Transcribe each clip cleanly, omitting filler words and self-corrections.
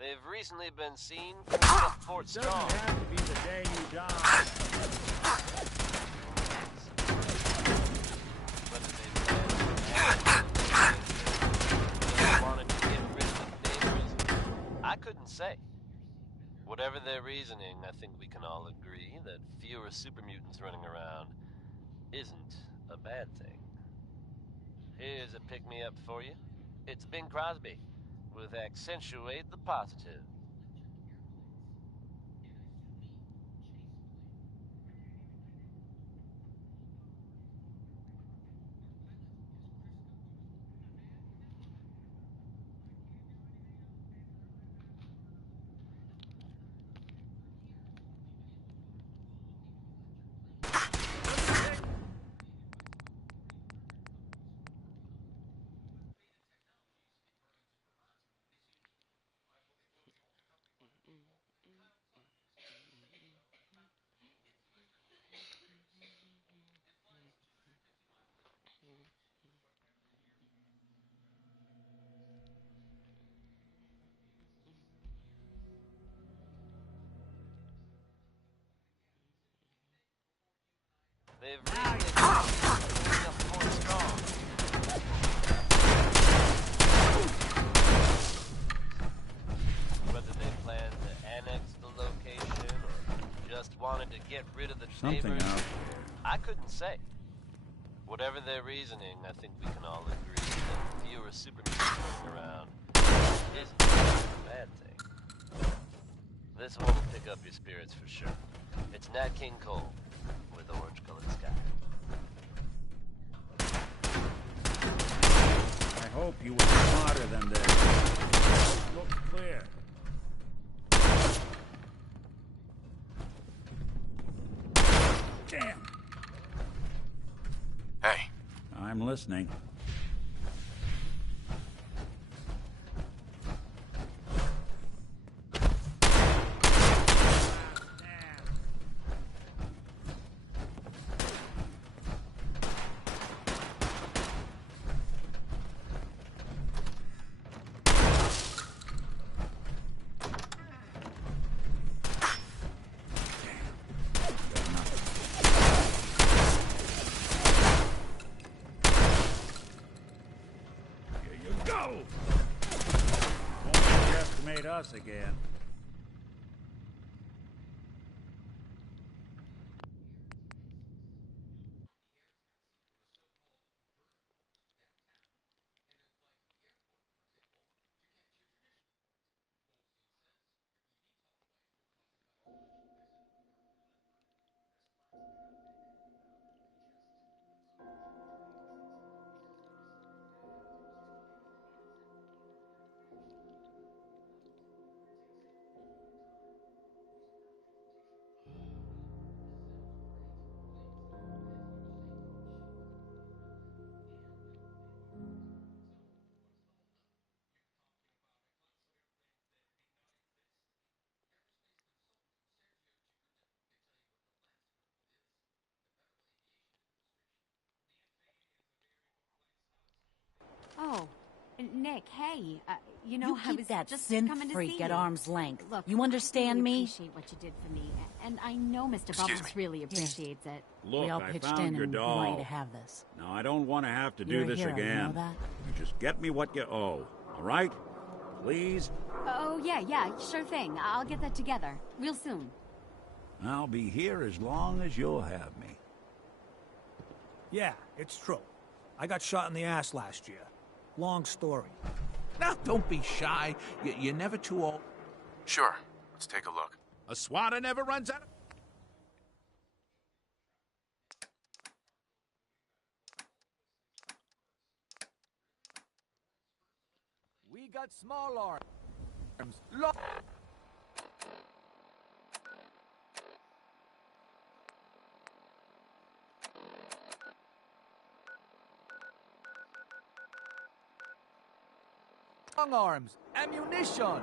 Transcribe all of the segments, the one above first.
They've recently been seen at Fort Strong. It doesn't have to be the day you die. Whether they wanted to get rid of the neighbors, I couldn't say. Whatever their reasoning, I think we can all agree that fewer super mutants running around isn't a bad thing. Here's a pick-me-up for you. It's Bing Crosby with Accentuate the Positive. They've recently been up Fort Strong. Whether they plan to annex the location or just wanted to get rid of the neighbors, I couldn't say. Whatever their reasoning, I think we can all agree that fewer super mutants running around isn't a bad thing. This one will pick up your spirits for sure. It's Nat King Cole with Orange-Colored Sky. I hope you were smarter than this. Look clear. Damn! Hey. I'm listening. Us again. Oh, Nick, hey, you know, You I was keep that just synth coming to freak see at you. arm's length. Look, you understand I really me? appreciate what you did for me, and I know Mr. Excuse Bubbles me. really appreciates it. Look, we all I pitched found in your and we want you doll. to have this. Now, I don't want to have to You're do a this hero, again. you know that? You just get me what you owe, all right? Please? Oh, yeah, sure thing. I'll get that together, real soon. I'll be here as long as you'll have me. Yeah, it's true. I got shot in the ass last year. Long story. Now, don't be shy. You're never too old. Sure. Let's take a look. A swatter never runs out of... We got small arms. Long arms. Ammunition.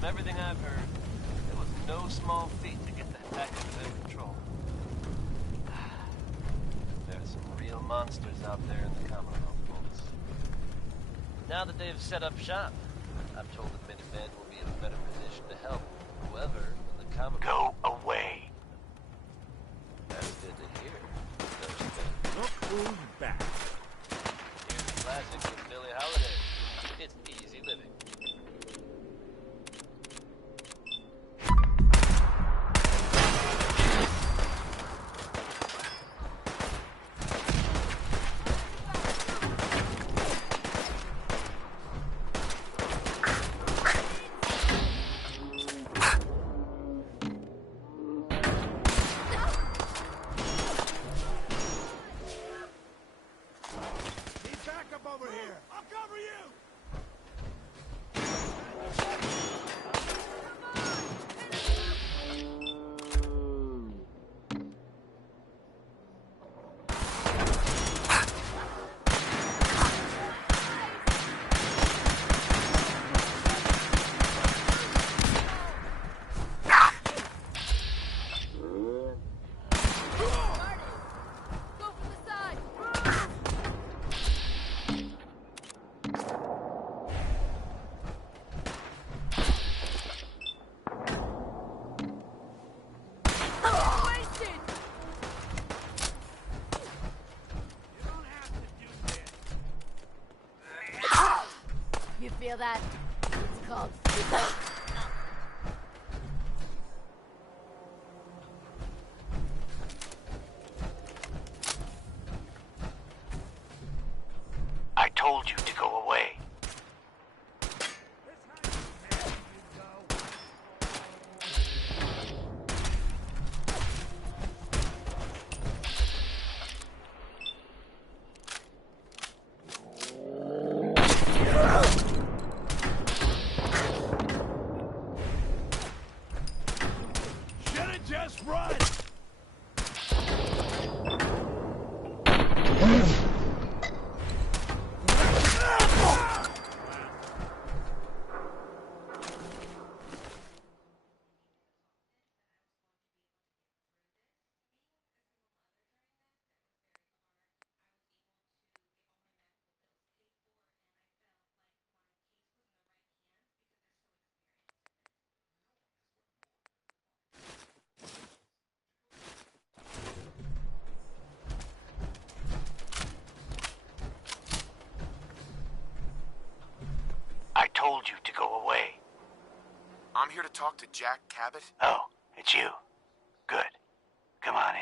From everything I've heard, it was no small feat to get that back under their control. There's some real monsters out there in the Commonwealth, folks. Now that they've set up shop, I've told that many men will be in a better position to help whoever in the Commonwealth. Go away. That's good to hear. Don't you think? Look who's back. Here's a classic with Billie Holiday. It's easy living. Need backup over here. I'll cover you. Go from the side! Wasted! You don't have to do this. You feel that? It's called... I told you to go away. Should've just run. I told you to go away. I'm here to talk to Jack Cabot. Oh, it's you. Good. Come on in.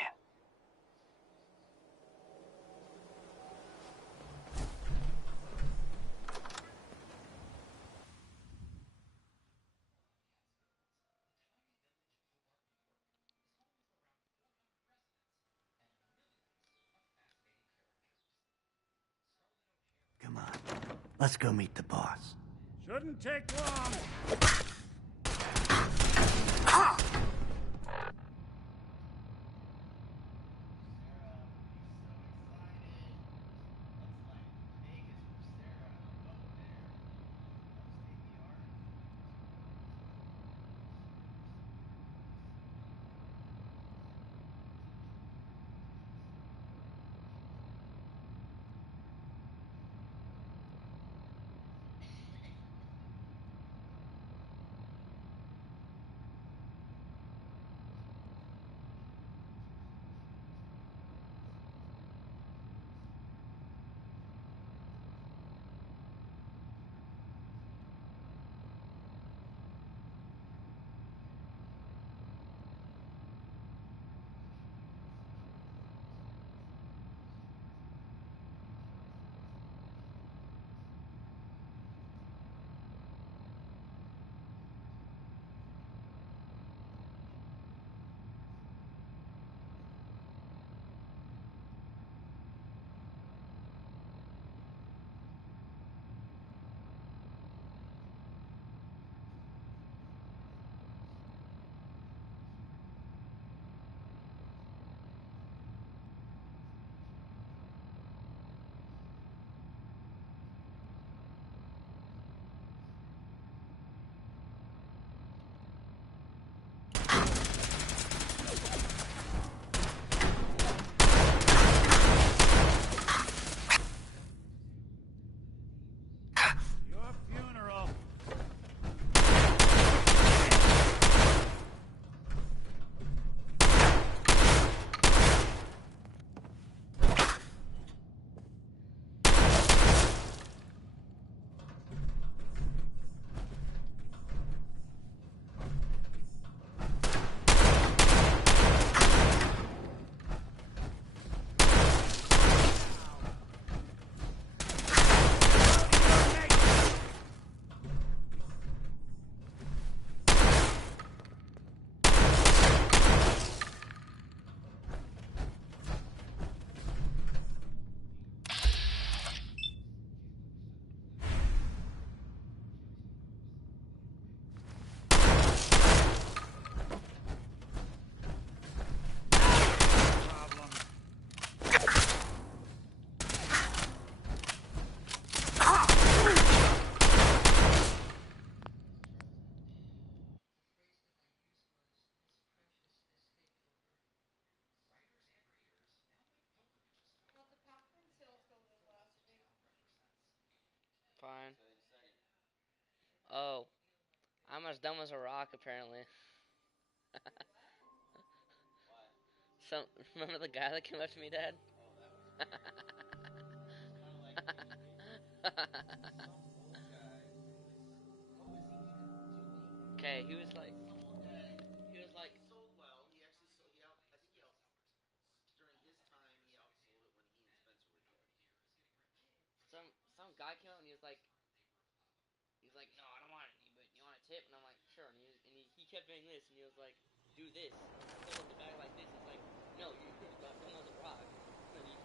Come on. Let's go meet the boss. Shouldn't take long. Oh, I'm as dumb as a rock, apparently. So, remember the guy that came up to me, Dad? Okay, he was like, some guy came up and he was like, no, I don't want any, but you want a tip? And I'm like, sure. And he kept doing this, and he was like, do this. Hold up the bag like this. He's like, no, you're about dumb as a rock. And then he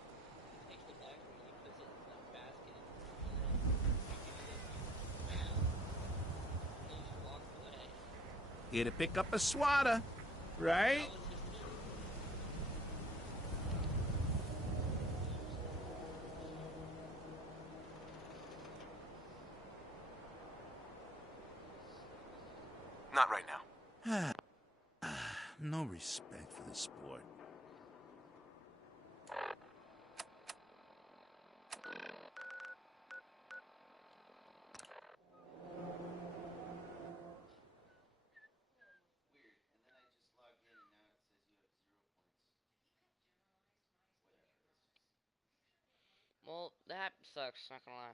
takes the bag from me, he puts it in the basket, and then he gives me this, bam, and he just walks away. Here to pick up a swatter, right? That was his tip. Not right now. No respect for the sport. Well, that sucks, not gonna lie.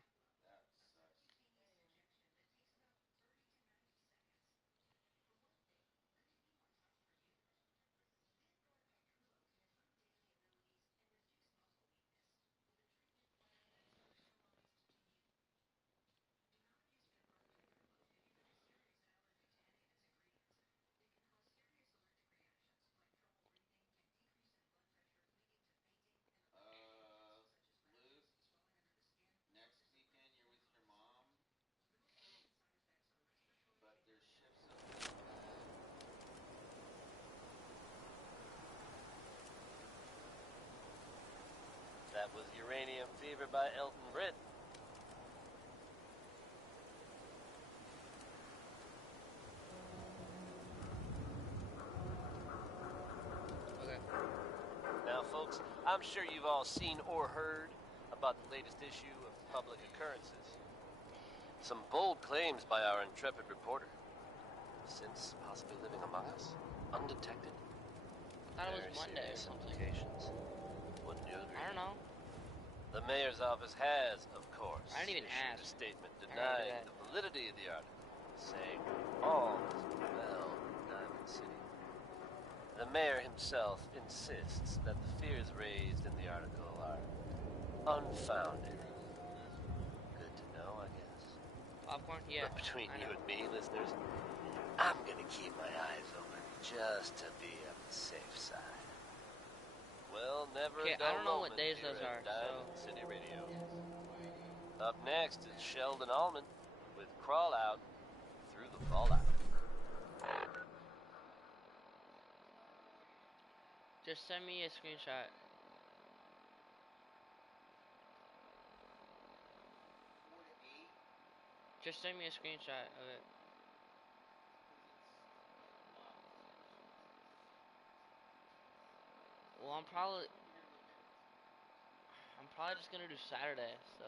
That was Uranium Fever by Elton Britt. Okay. Now, folks, I'm sure you've all seen or heard about the latest issue of Public Occurrences. Some bold claims by our intrepid reporter. Since possibly living among us, undetected. I thought it Very was Monday or serious something. implications. Wouldn't you agree? I don't know. The mayor's office has, of course, I didn't even issued a ask. statement I heard denying that. the validity of the article, saying all is well in Diamond City. The mayor himself insists that the fears raised in the article are unfounded. Good to know, I guess. Popcorn? Yeah. But between I you know. and me, listeners, I'm gonna keep my eyes open just to be on the safe side. Well, never Okay, a dull I don't know what moment days here those at are, Diamond so... City Radio. Up next is Sheldon Allman with Crawl Out Through the Fallout. Just send me a screenshot. Just send me a screenshot of it. Well, I'm probably just gonna do Saturday, so...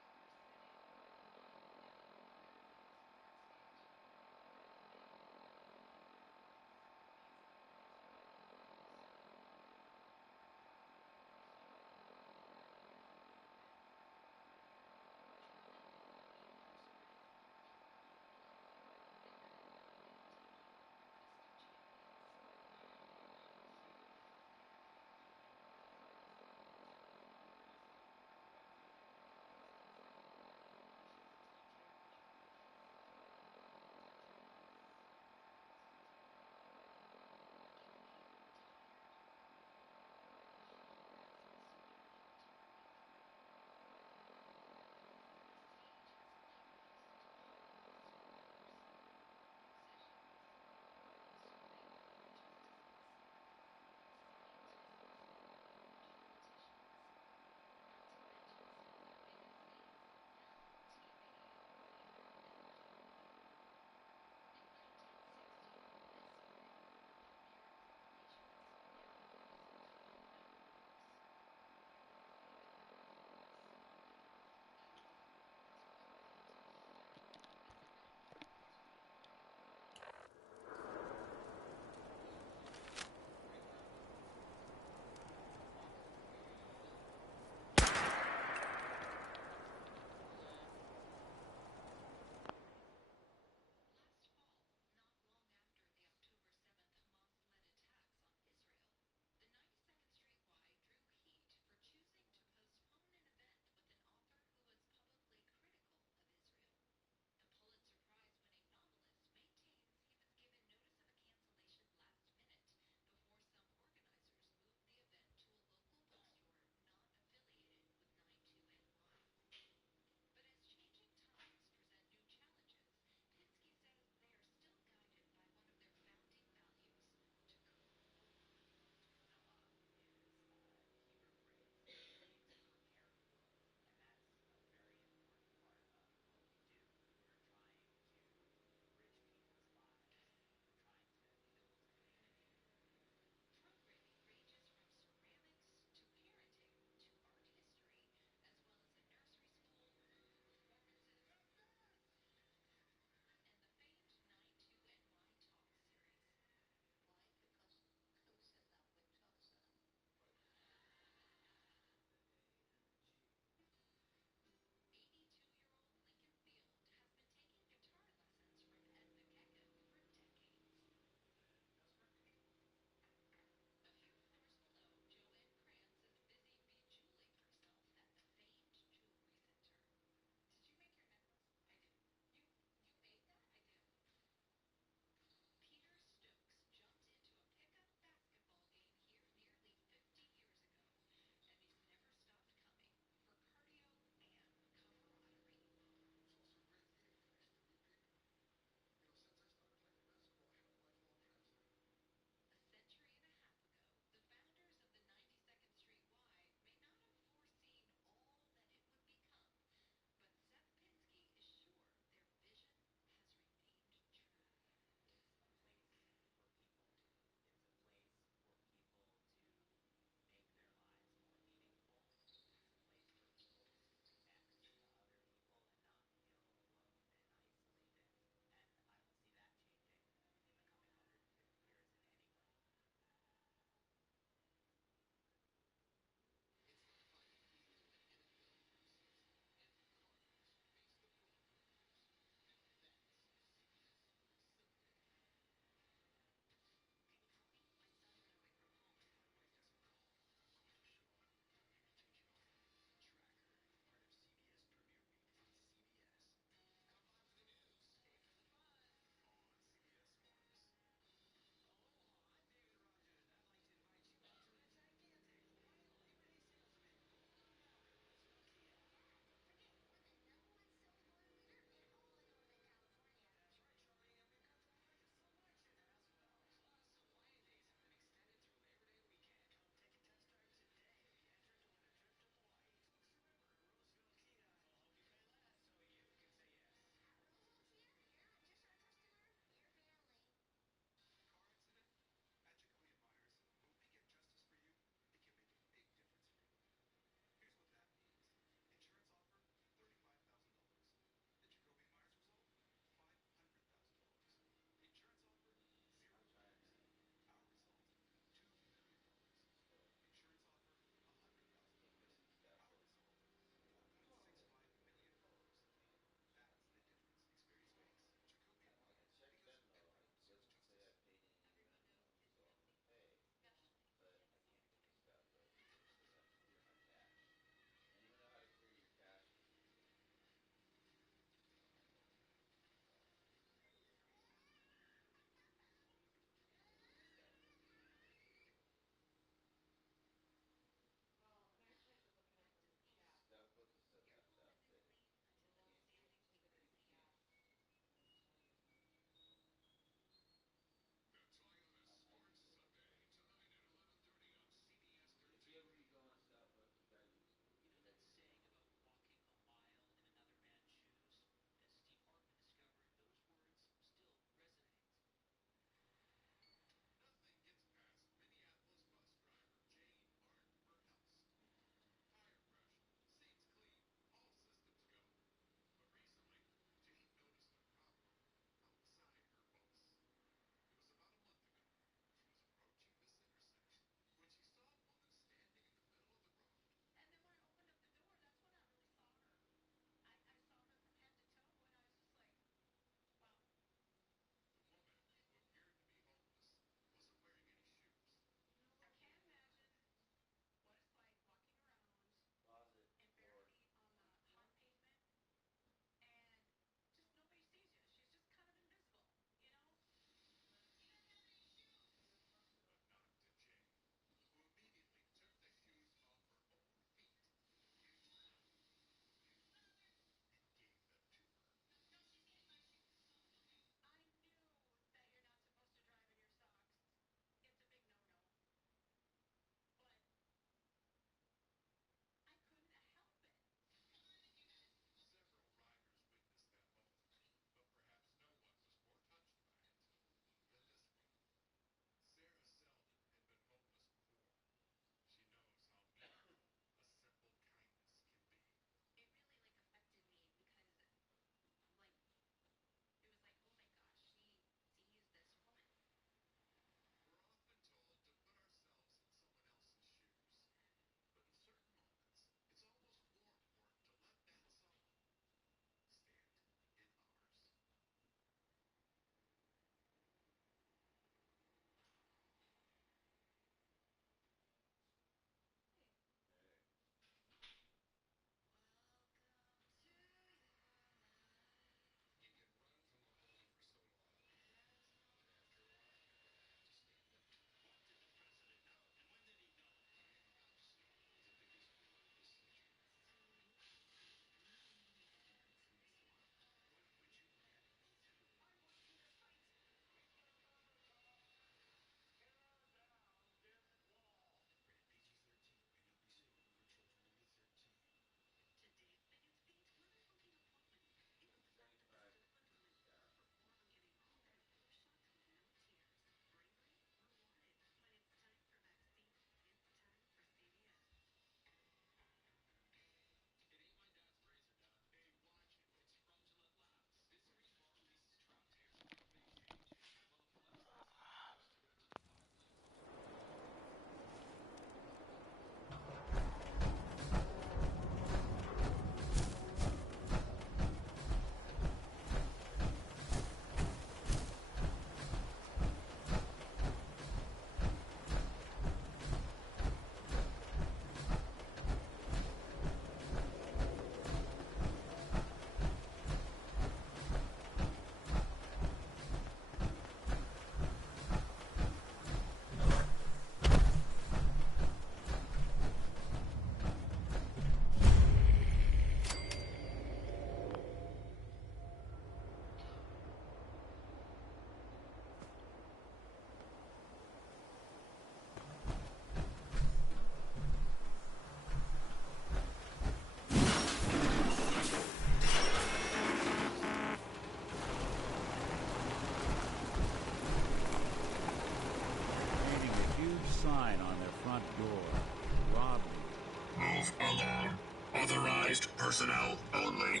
Authorized personnel only.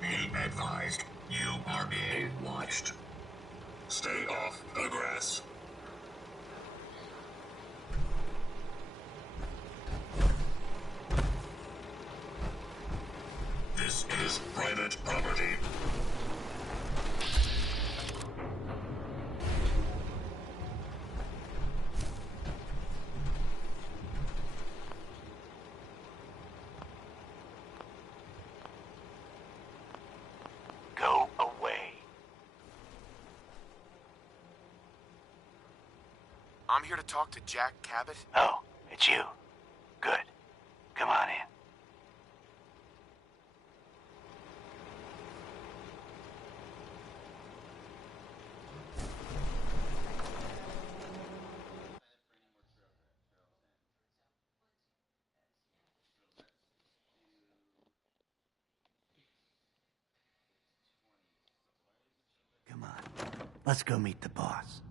Be advised, you are being watched. Stay off the grass. This is private property. Go away. I'm here to talk to Jack Cabot. Oh, it's you. Good. Come on in. Come on. Let's go meet the boss.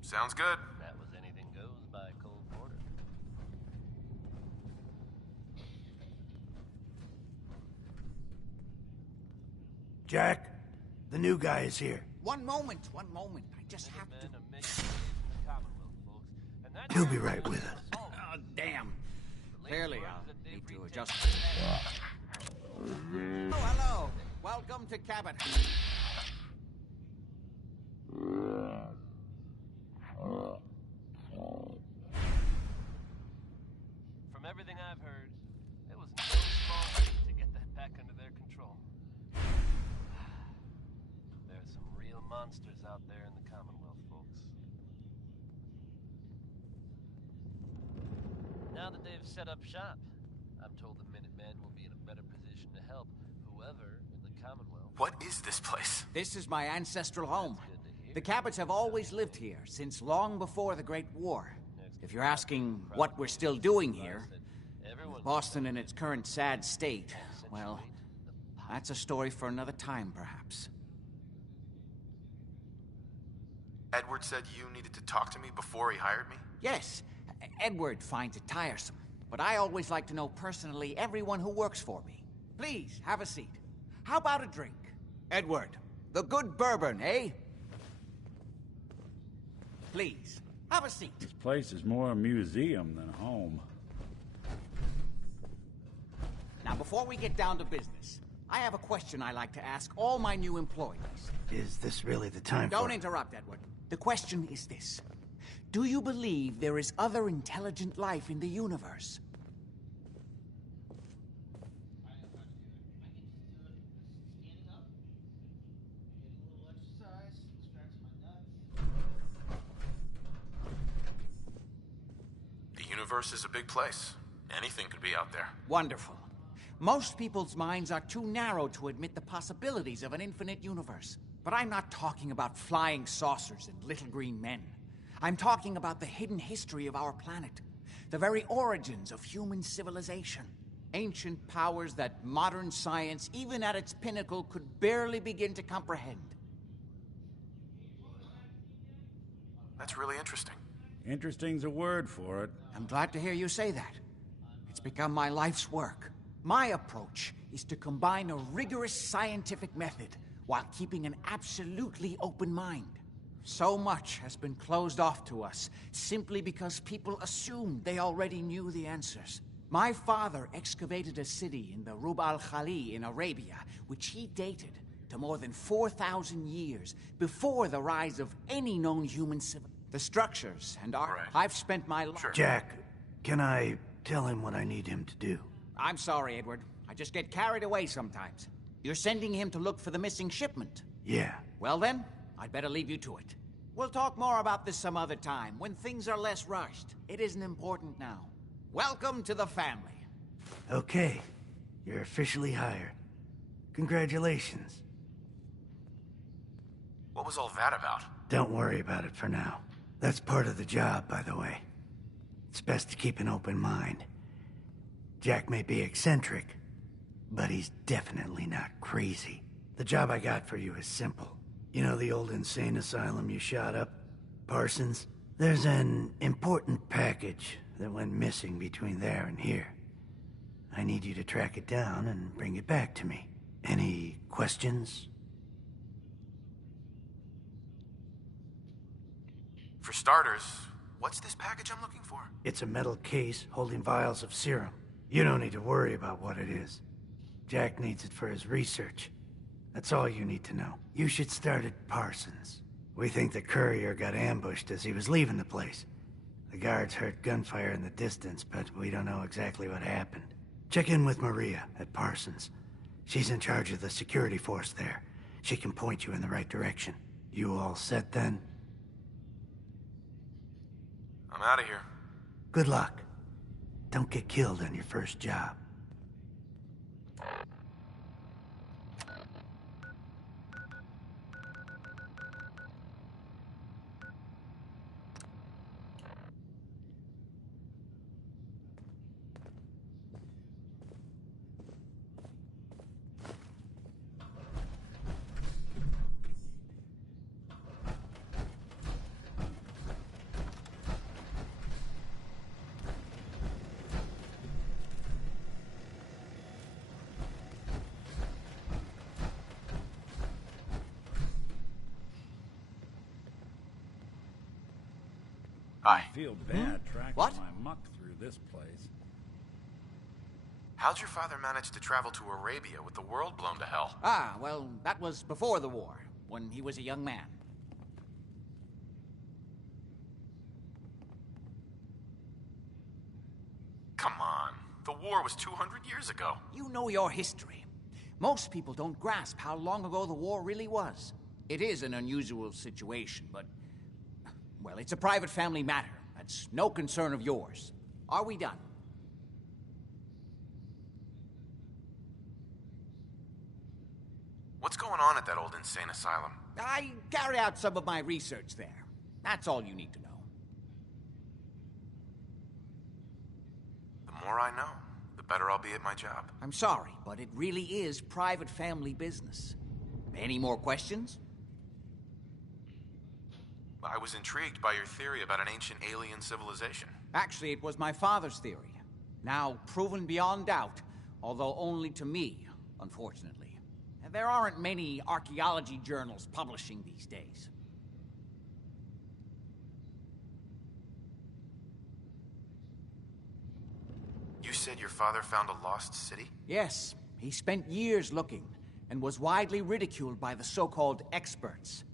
Sounds good. That was anything goes by Cole Porter. Jack, the new guy is here. One moment. I just have to... Men are making waves in the Commonwealth, folks. And that's He'll be right with us. Oh, damn. Clearly, I'll need to adjust. Oh, hello. Welcome to Cabot. From everything I've heard, it was no small feat to get that back under their control. There are some real monsters out there in the Commonwealth, folks. Now that they've set up shop, I'm told the Minutemen will be in a better position to help whoever in the Commonwealth. What is this place? This is my ancestral home. The Cabots have always lived here, since long before the Great War. If you're asking what we're still doing here, with Boston in its current sad state, well, that's a story for another time, perhaps. Edward said you needed to talk to me before he hired me? Yes, Edward finds it tiresome, but I always like to know personally everyone who works for me. Please, have a seat. How about a drink? Edward, the good bourbon, eh? Please, have a seat. This place is more a museum than a home. Now, before we get down to business, I have a question I like to ask all my new employees. Is this really the time Don't interrupt, Edward. The question is this. Do you believe there is other intelligent life in the universe? The universe is a big place. Anything could be out there. Wonderful. Most people's minds are too narrow to admit the possibilities of an infinite universe. But I'm not talking about flying saucers and little green men. I'm talking about the hidden history of our planet. The very origins of human civilization. Ancient powers that modern science, even at its pinnacle, could barely begin to comprehend. That's really interesting. Interesting's a word for it. I'm glad to hear you say that. It's become my life's work. My approach is to combine a rigorous scientific method while keeping an absolutely open mind. So much has been closed off to us simply because people assumed they already knew the answers. My father excavated a city in the Rub al-Khali in Arabia, which he dated to more than 4,000 years before the rise of any known human civilization. The structures and art. Right. I've spent my life. Sure. Jack, can I tell him what I need him to do? I'm sorry, Edward. I just get carried away sometimes. You're sending him to look for the missing shipment. Yeah. Well then, I'd better leave you to it. We'll talk more about this some other time, when things are less rushed. It isn't important now. Welcome to the family. Okay. You're officially hired. Congratulations. What was all that about? Don't worry about it for now. That's part of the job, by the way. It's best to keep an open mind. Jack may be eccentric, but he's definitely not crazy. The job I got for you is simple. You know the old insane asylum you shot up? Parsons? There's an important package that went missing between there and here. I need you to track it down and bring it back to me. Any questions? For starters, what's this package I'm looking for? It's a metal case holding vials of serum. You don't need to worry about what it is. Jack needs it for his research. That's all you need to know. You should start at Parsons. We think the courier got ambushed as he was leaving the place. The guards heard gunfire in the distance, but we don't know exactly what happened. Check in with Maria at Parsons. She's in charge of the security force there. She can point you in the right direction. You all set then? I'm out of here. Good luck. Don't get killed on your first job. Hi. I feel bad tracking What? my muck through this place. How'd your father manage to travel to Arabia with the world blown to hell? Ah, well, that was before the war, when he was a young man. Come on. The war was 200 years ago. You know your history. Most people don't grasp how long ago the war really was. It is an unusual situation, but... well, it's a private family matter. That's no concern of yours. Are we done? What's going on at that old insane asylum? I carry out some of my research there. That's all you need to know. The more I know, the better I'll be at my job. I'm sorry, but it really is private family business. Any more questions? I was intrigued by your theory about an ancient alien civilization. Actually, it was my father's theory. Now proven beyond doubt, although only to me, unfortunately. And there aren't many archaeology journals publishing these days. You said your father found a lost city? Yes, he spent years looking, and was widely ridiculed by the so-called experts.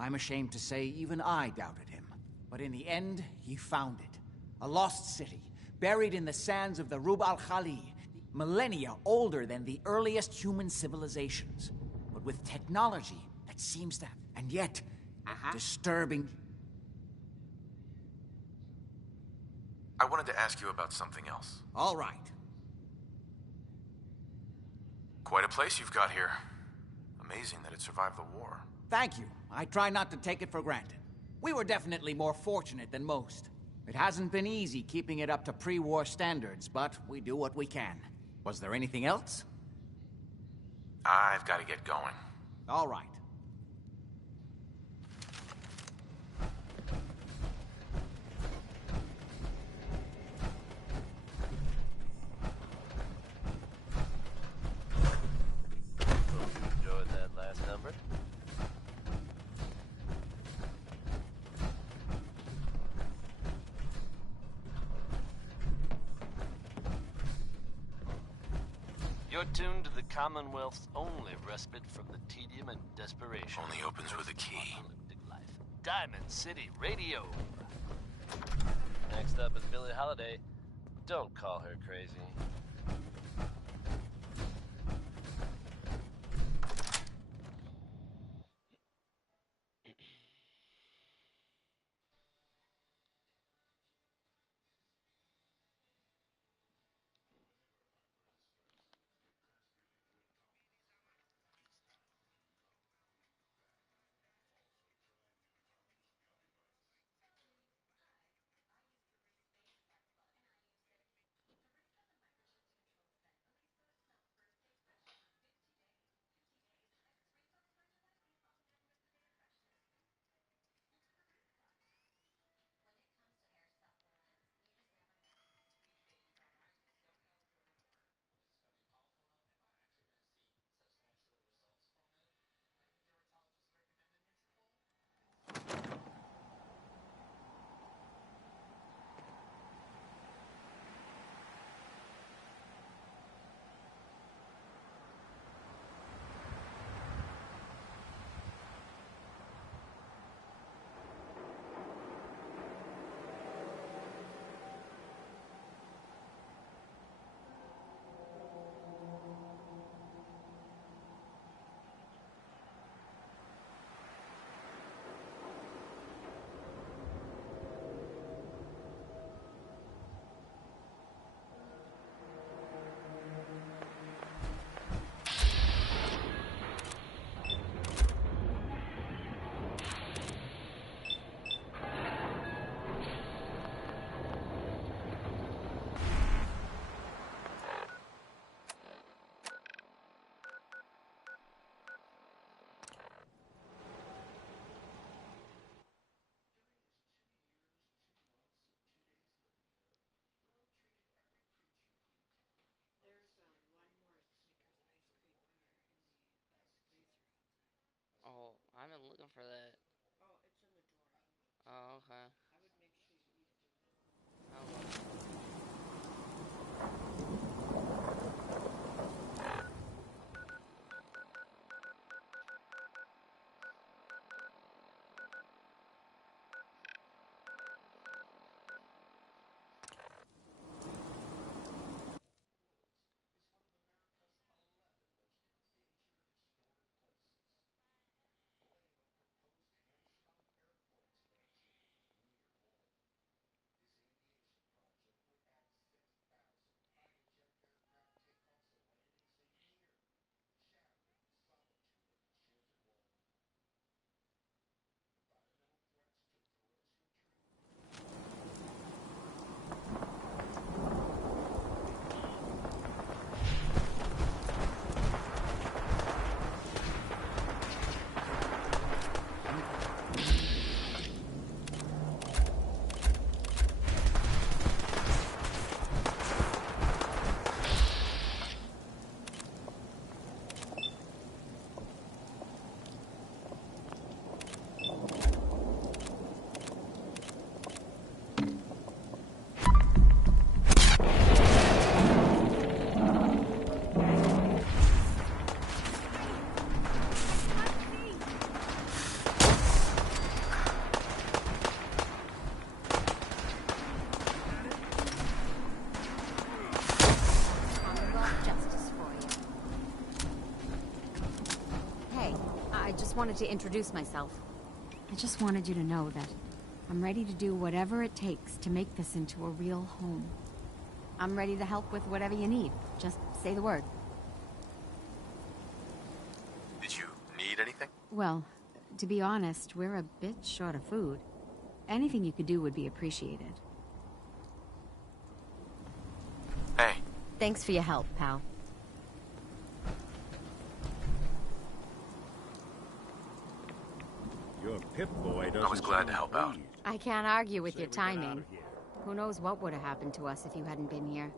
I'm ashamed to say even I doubted him. But in the end, he found it. A lost city, buried in the sands of the Rub al-Khali, millennia older than the earliest human civilizations. But with technology that seems to... and yet, disturbing... I wanted to ask you about something else. All right. Quite a place you've got here. Amazing that it survived the war. Thank you. I try not to take it for granted. We were definitely more fortunate than most. It hasn't been easy keeping it up to pre-war standards, but we do what we can. Was there anything else? I've got to get going. All right. Enjoyed that last number. You're tuned to the Commonwealth's only respite from the tedium and desperation. Only opens with a key. Apocalyptic life. Diamond City Radio. Next up is Billie Holiday. Don't call her crazy. want for that? Oh, okay. I love it. Wanted to introduce myself. I just wanted you to know that I'm ready to do whatever it takes to make this into a real home. I'm ready to help with whatever you need. Just say the word. Did you need anything? Well, to be honest, we're a bit short of food. Anything you could do would be appreciated. Hey. Thanks for your help, pal. Your Pip-Boy doesn't I was glad to help out. I can't argue with your timing. Who knows what would have happened to us if you hadn't been here.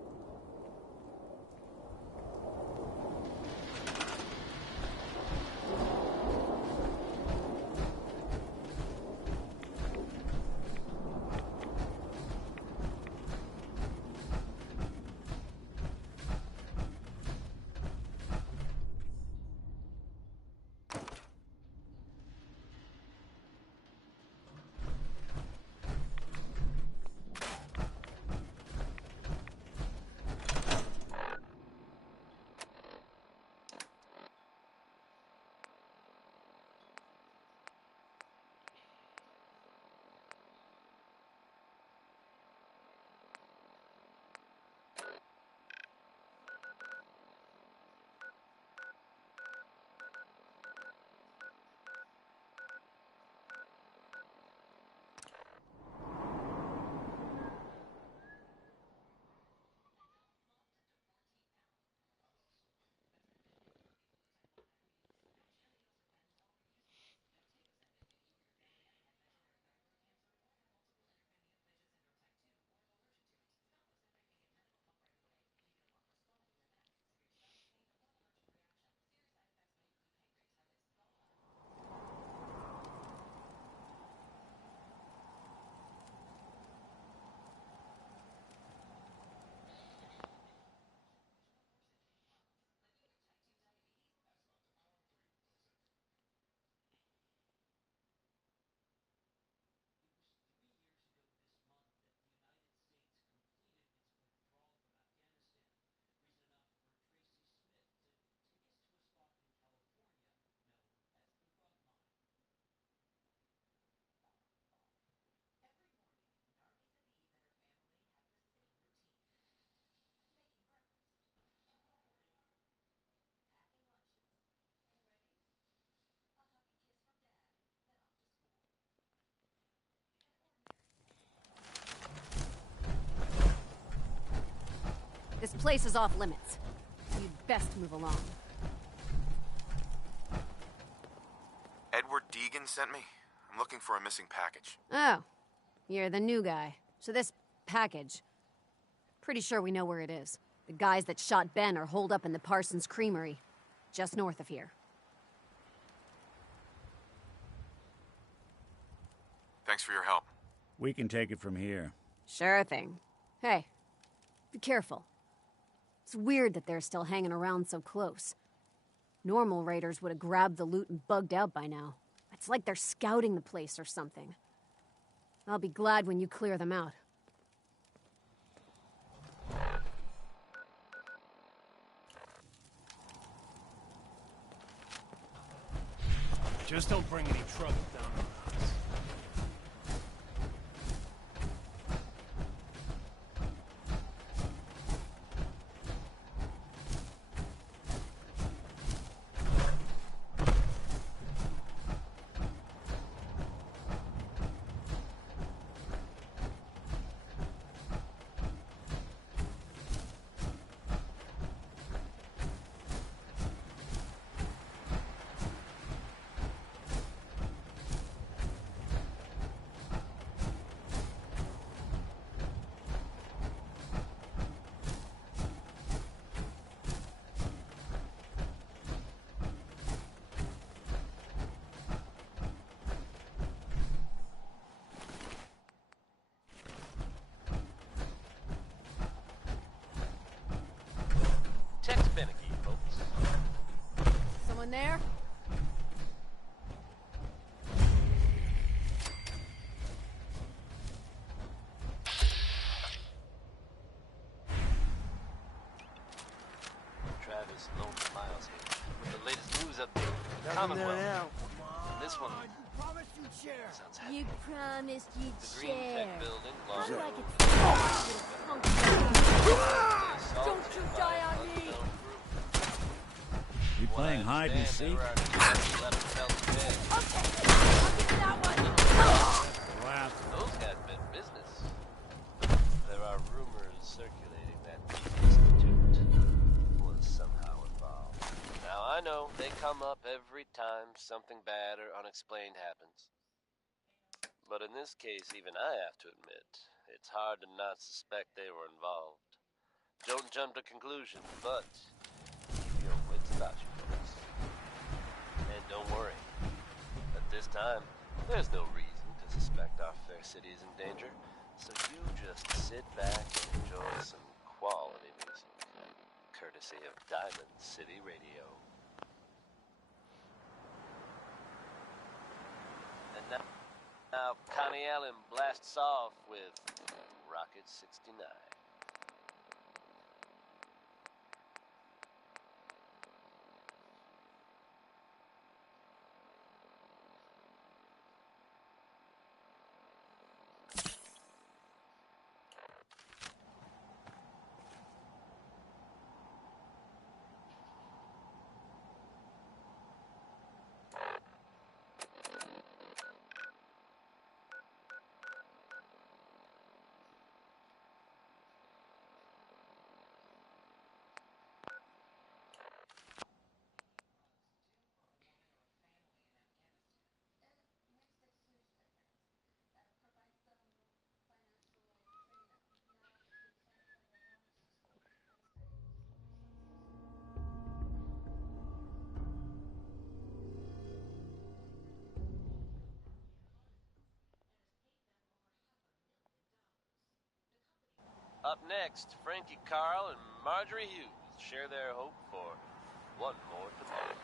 This place is off limits. You'd best move along. Edward Deegan sent me. I'm looking for a missing package. Oh, you're the new guy. So this package, pretty sure we know where it is. The guys that shot Ben are holed up in the Parsons Creamery, just north of here. Thanks for your help. We can take it from here. Sure thing. Hey, be careful. It's weird that they're still hanging around so close. Normal raiders would have grabbed the loot and bugged out by now. It's like they're scouting the place or something. I'll be glad when you clear them out. Just don't bring any trouble down on us. Text Beneke, folks. Someone there? Travis, Lone Miles here. With the latest news up the Commonwealth. And this one Promise you'd share. sounds happy. You promised you'd The Green share. Tech Building, How Long do I Road. get Don't you die on me! You playing hide and seek? Okay, I'll get that one! Laugh. Those guys meant business. There are rumors circulating that the Institute was somehow involved. Now, I know they come up every time something bad or unexplained happens. But in this case, even I have to admit, it's hard to not suspect they were involved. Don't jump to conclusions, but keep your wits about you, folks. And don't worry. At this time, there's no reason to suspect our fair city is in danger, so you just sit back and enjoy some quality music, courtesy of Diamond City Radio. And now Connie Allen blasts off with Rocket 69. Up next, Frankie Carl and Marjorie Hughes share their hope for one more tomorrow.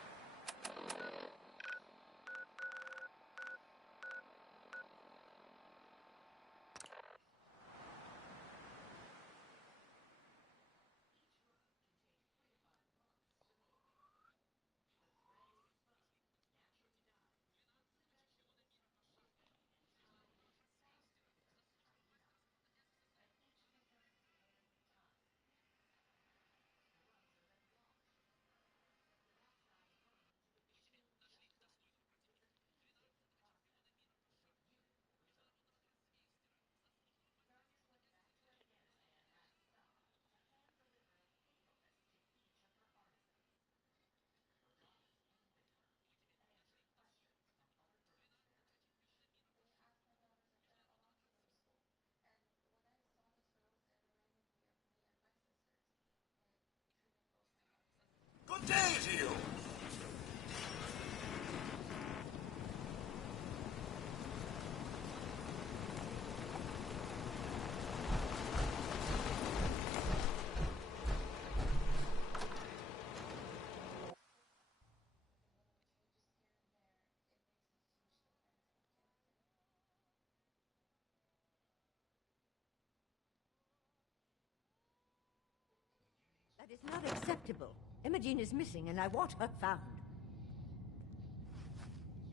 That is not acceptable. Imogene is missing, and I want her found.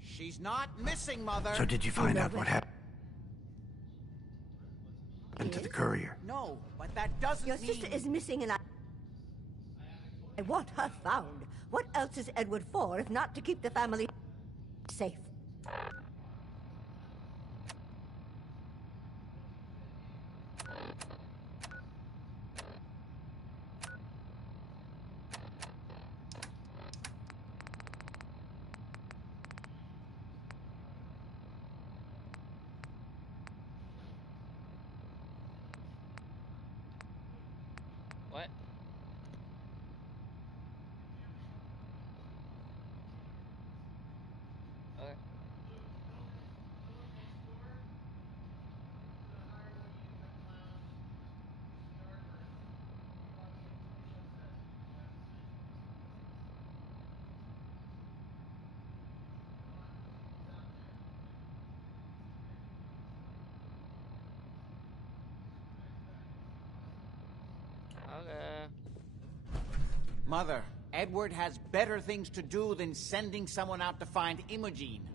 She's not missing, Mother. So did you find out what happened to the courier? No, but that doesn't Your mean... sister is missing, and I want her found. What else is Edward for, if not to keep the family safe? What? Okay. Okay. Mother, Edward has better things to do than sending someone out to find Imogene.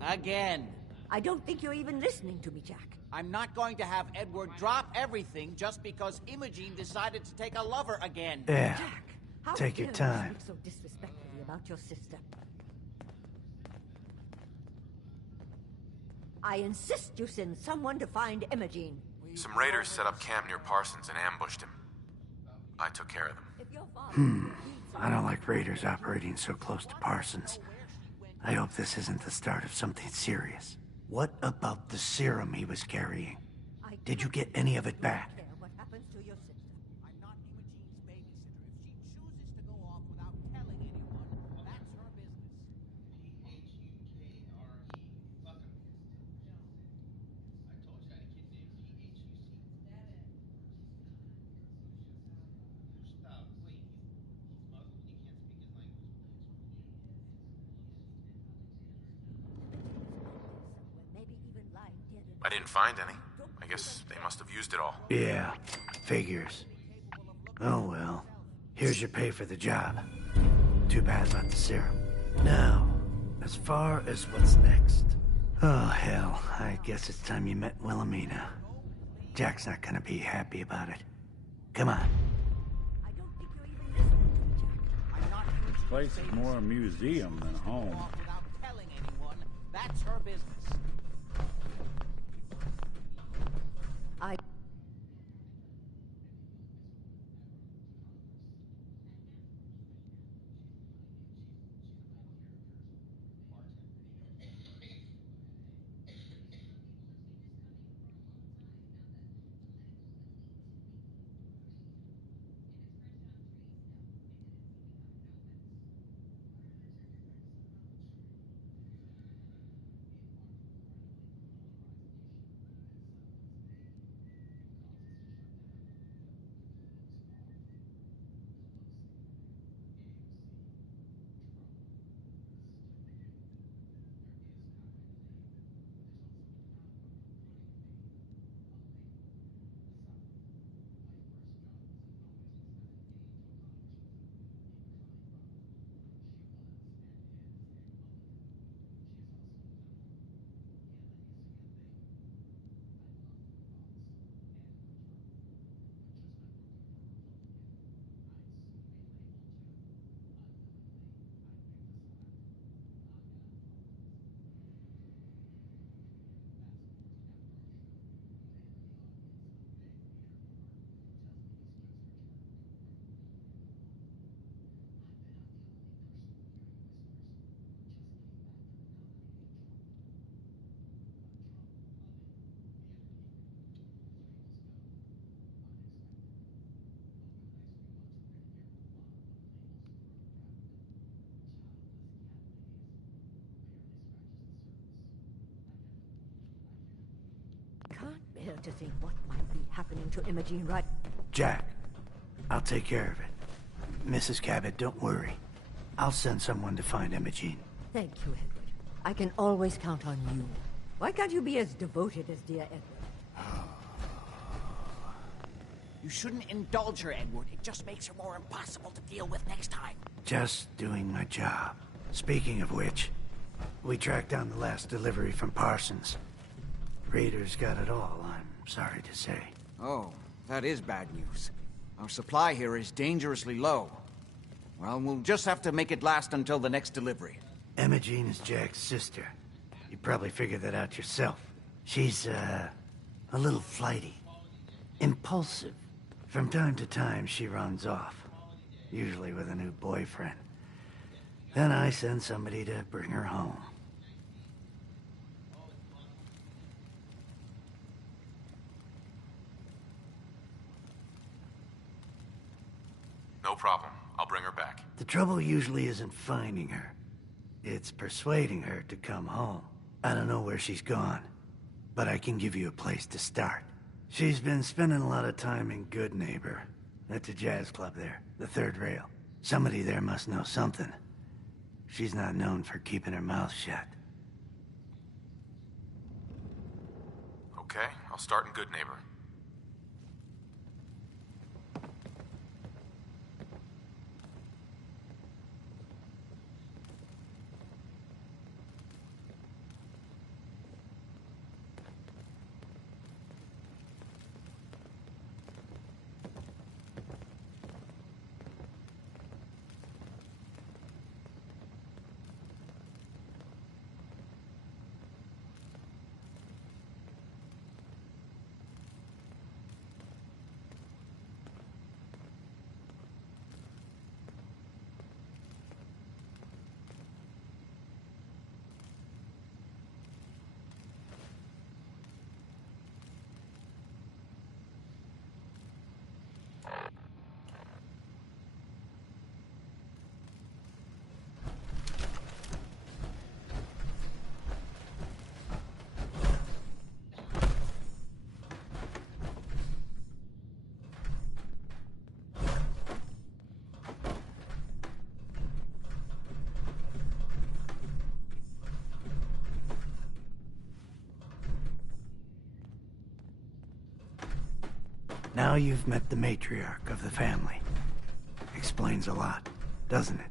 Again. I don't think you're even listening to me, Jack. I'm not going to have Edward drop everything just because Imogene decided to take a lover again. Yeah. Jack, how Take your dare you time. speak so disrespectfully about your sister? I insist you send someone to find Imogene. Some raiders set up camp near Parsons and ambushed him. I took care of them. If your father I don't like raiders operating so close to Parsons. I hope this isn't the start of something serious. What about the serum he was carrying? Did you get any of it back? What happens to your sister? I'm not Imogene's babysitter. If she chooses to go off without telling anyone, that's her business. Maybe even lying dead in I didn't find any. I guess they must have used it all. Yeah, figures. Oh well. Here's your pay for the job. Too bad about the serum. Now, as far as what's next. Oh hell, I guess it's time you met Wilhelmina. Jack's not gonna be happy about it. Come on. I don't think you're even listening to me, Jack. I'm not Imogene's This place is babysitter. more a museum than a Go home. off without telling anyone, that's her business. I... can't bear to think what might be happening to Imogene right... Jack, I'll take care of it. Mrs. Cabot, don't worry. I'll send someone to find Imogene. Thank you, Edward. I can always count on you. Why can't you be as devoted as dear Edward? You shouldn't indulge her, Edward. It just makes her more impossible to deal with next time. Just doing my job. Speaking of which, we tracked down the last delivery from Parsons. Raiders got it all, I'm sorry to say. Oh, that is bad news. Our supply here is dangerously low. Well, we'll just have to make it last until the next delivery. Imogene is Jack's sister. You probably figured that out yourself. She's, a little flighty. Impulsive. From time to time, she runs off. Usually with a new boyfriend. Then I send somebody to bring her home. No problem. I'll bring her back. The trouble usually isn't finding her. It's persuading her to come home. I don't know where she's gone, but I can give you a place to start. She's been spending a lot of time in Good Neighbor. That's a jazz club there, the third rail. Somebody there must know something. She's not known for keeping her mouth shut. Okay, I'll start in Good Neighbor. Now you've met the matriarch of the family. Explains a lot, doesn't it?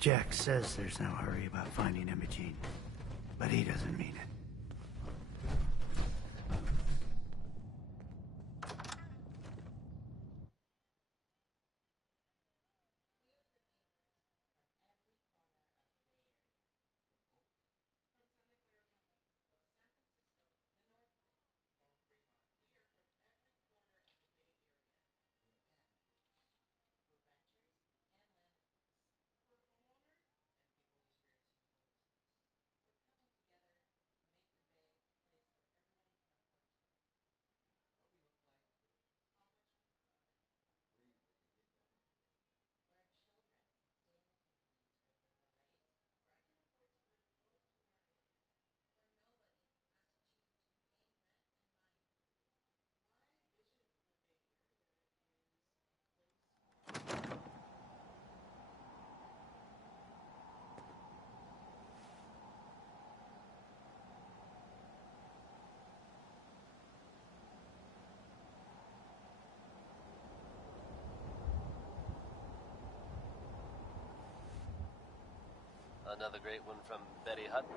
Jack says there's no hurry about finding Imogene, but he doesn't mean it. Another great one from Betty Hutton.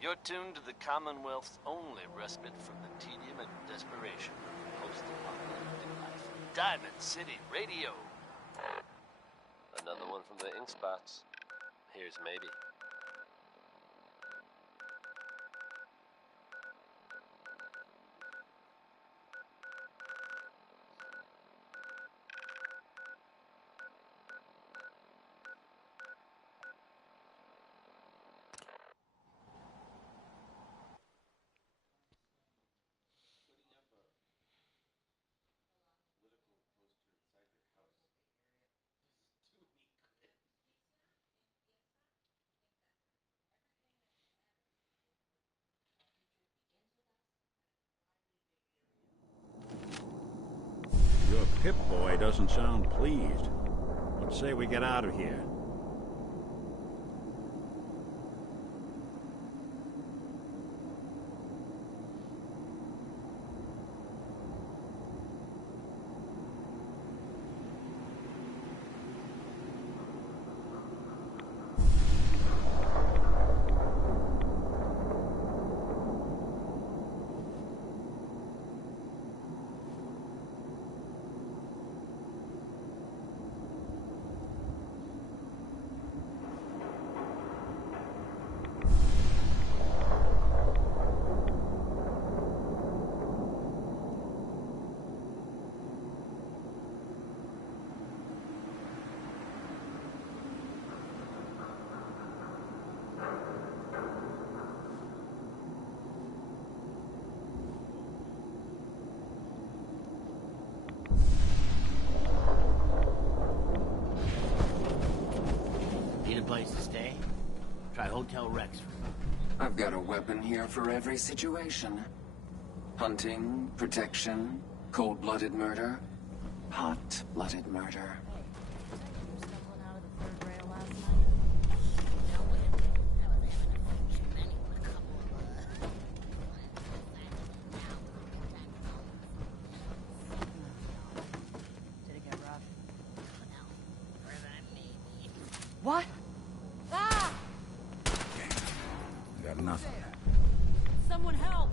You're tuned to the Commonwealth's only respite from the tedium and desperation of post-apocalyptic life. Diamond City Radio. Another one from the ink spots. Here's maybe. Your Pip-Boy doesn't sound pleased. Let's say we get out of here. Need a place to stay? Try Hotel Rex. I've got a weapon here for every situation. Hunting, protection, cold-blooded murder, hot-blooded murder. What? Ah! Got nothing. Someone help!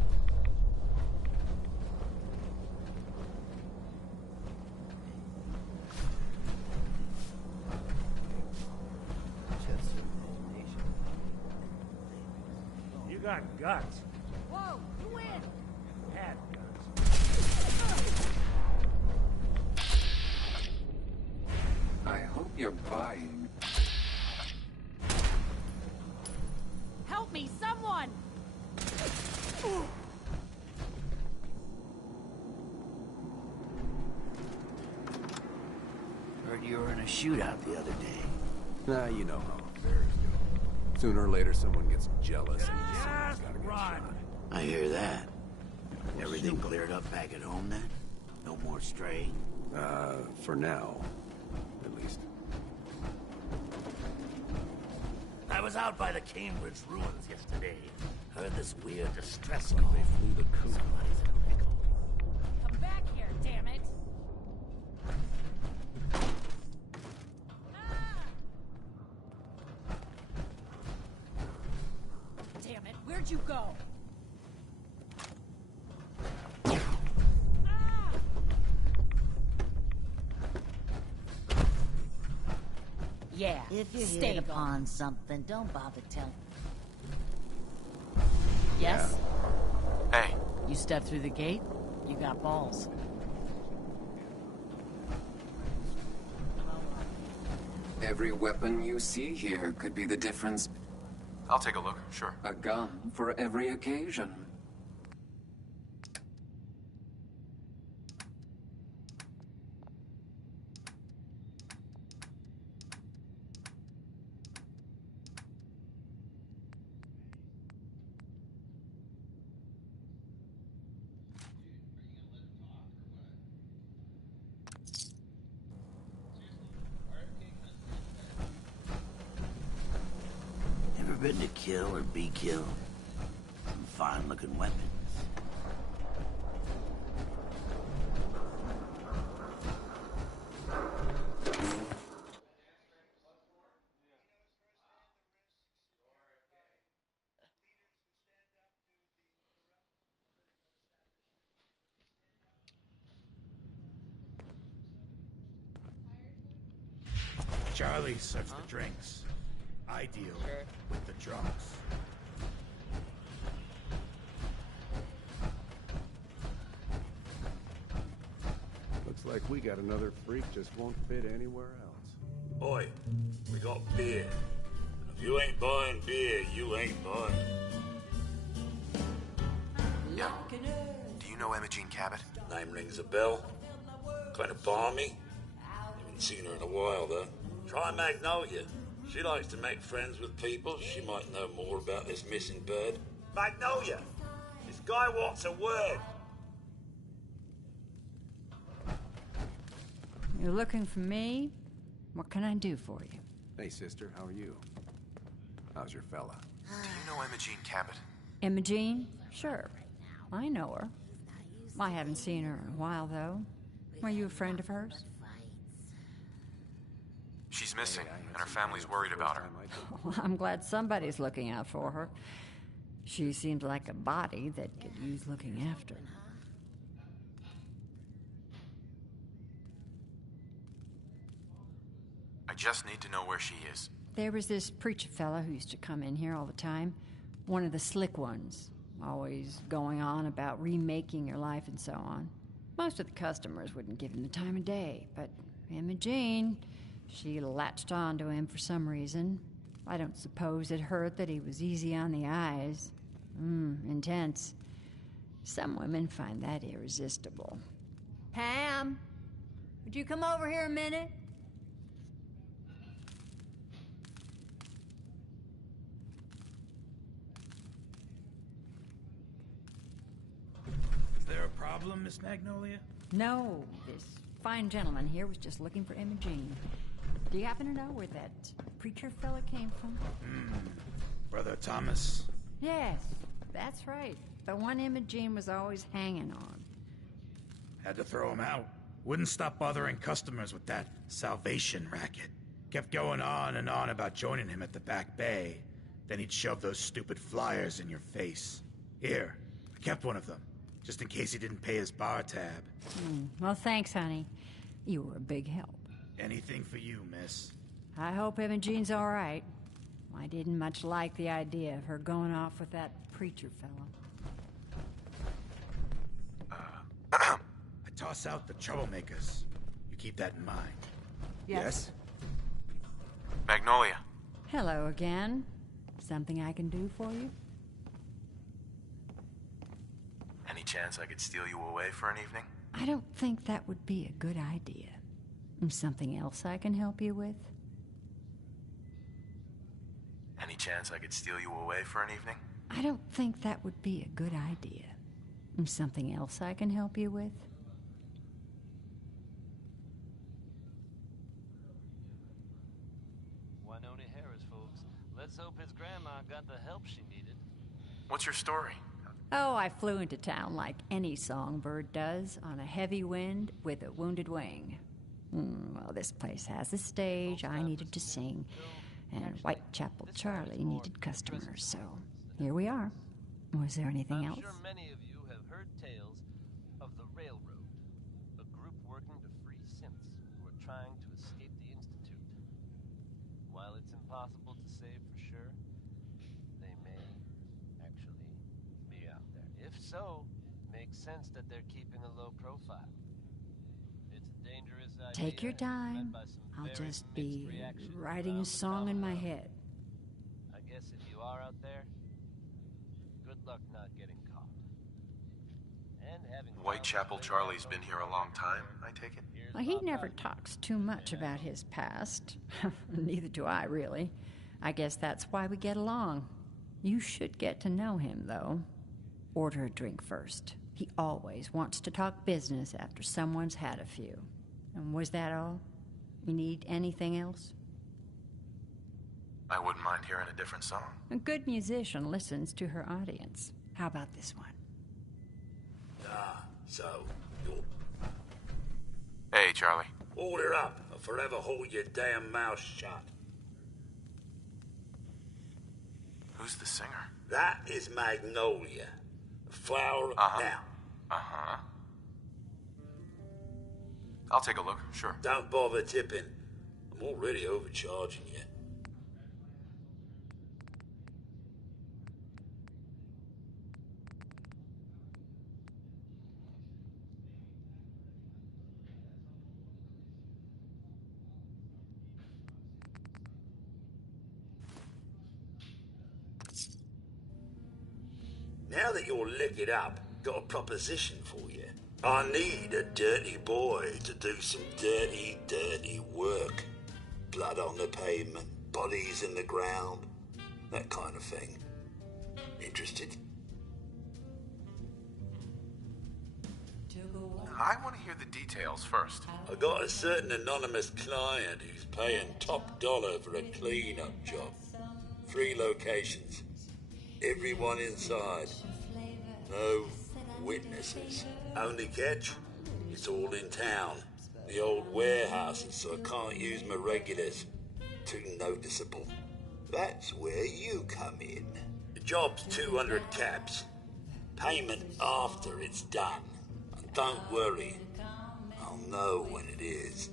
You got guts. Whoa, you win! Had guts. I hope you're buying. Help me, someone! Heard you were in a shootout the other day. Nah, you know how affairs go. Sooner or later, someone gets jealous and someone's gotta get shot. I hear that. Everything cleared up back at home then? No more straying? For now. At least. I was out by the Cambridge ruins yesterday. Heard this weird distress call. They flew the coop. Somebody's in a pickle. Come back here, damn it! Damn it, where'd you go? Yeah, If you stay hit gone. upon something, don't bother telling. Yes? Hey, You step through the gate, you got balls. Every weapon you see here could be the difference. I'll take a look, sure. A gun for every occasion. Ever been to kill or be killed? Some fine-looking weapons. Charlie serves the drinks. I deal with the drunks. Looks like we got another freak just won't fit anywhere else. Oi, we got beer. If you ain't buying beer, you ain't buying. Yeah. Do you know Emma Jean Cabot? Name rings a bell. Kind of balmy. Haven't seen her in a while, though. Try Magnolia. She likes to make friends with people. She might know more about this missing bird. Magnolia! This guy wants a word. You're looking for me? What can I do for you? Hey, sister, how are you? How's your fella? Do you know Emma Jean Cabot? Emma Jean? Sure. I know her. I haven't seen her in a while, though. Were you a friend of hers? She's missing, and her family's worried about her. Well, I'm glad somebody's looking out for her. She seems like a body that could use looking after. I just need to know where she is. There was this preacher fella who used to come in here all the time. One of the slick ones. Always going on about remaking your life and so on. Most of the customers wouldn't give him the time of day, but Emma Jean, she latched on to him for some reason. I don't suppose it hurt that he was easy on the eyes. Intense. Some women find that irresistible. Pam, would you come over here a minute? Is there a problem, Miss Magnolia? No, this fine gentleman here was just looking for Emma Jean. Do you happen to know where that preacher fella came from? Brother Thomas? Yes, that's right. The one Emma Jean was always hanging on. Had to throw him out. Wouldn't stop bothering customers with that salvation racket. Kept going on and on about joining him at the back bay. Then he'd shove those stupid flyers in your face. Here, I kept one of them, just in case he didn't pay his bar tab. Well, thanks, honey. You were a big help. Anything for you, miss. I hope Emma Jean's all right. I didn't much like the idea of her going off with that preacher fella. I toss out the troublemakers. You keep that in mind. Yes? Magnolia. Hello again. Something I can do for you? Any chance I could steal you away for an evening? I don't think that would be a good idea. Something else I can help you with? Any chance I could steal you away for an evening? I don't think that would be a good idea. Something else I can help you with? Winona Harris, folks. Let's hope his grandma got the help she needed. What's your story? Oh, I flew into town like any songbird does, on a heavy wind with a wounded wing. Well, this place has a stage, I needed to sing, and Whitechapel Charlie needed customers, so here we are. Was there anything else? I'm sure many of you have heard tales of the Railroad, a group working to free synths who are trying to escape the Institute. While it's impossible to say for sure, they may actually be out there. If so, makes sense that they're keeping a low profile. It's a dangerous idea. Take your time. I'll just be writing a song in my head. I guess if you are out there, good luck not getting caught. And having Whitechapel Charlie's been here a long time, I take it? Well, he never talks too much about his past. Neither do I, really. I guess that's why we get along. You should get to know him, though. Order a drink first. He always wants to talk business after someone's had a few. And was that all? You need anything else? I wouldn't mind hearing a different song. A good musician listens to her audience. How about this one? So, you're... Hey, Charlie. Order up, or forever hold your damn mouth shut. Who's the singer? That is Magnolia. The flower of now. I'll take a look, sure. Don't bother tipping. I'm already overcharging you. Now that you're liquored up, got a proposition for you. I need a dirty boy to do some dirty, dirty work. Blood on the pavement, bodies in the ground, that kind of thing. Interested? I want to hear the details first. I got a certain anonymous client who's paying top dollar for a clean-up job. 3 locations. Everyone inside. No witnesses. Only catch? It's all in town. The old warehouses, so I can't use my regulars. Too noticeable. That's where you come in. The job's 200 caps. Payment after it's done. And don't worry. I'll know when it is.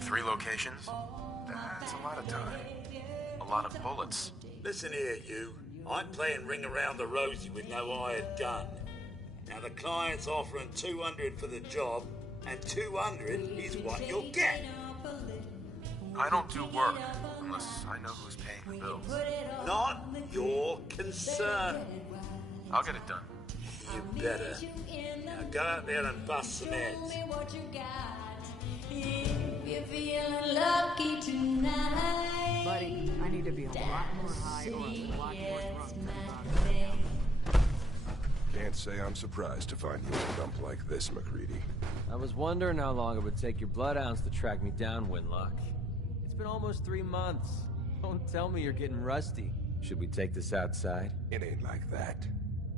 3 locations? That's a lot of time. A lot of bullets. Listen here, you. I'm playing ring around the rosy with no hired gun. Now the client's offering 200 for the job, and 200 is what you'll get. I don't do work unless I know who's paying the bills. Not your concern. I'll get it done. You better. Now go out there and bust some heads. Buddy, I need to be a lot more high or a lot more drunk. Can't say I'm surprised to find you in a dump like this, McCready. I was wondering how long it would take your bloodhounds to track me down, Winlock. It's been almost 3 months. Don't tell me you're getting rusty. Should we take this outside? It ain't like that.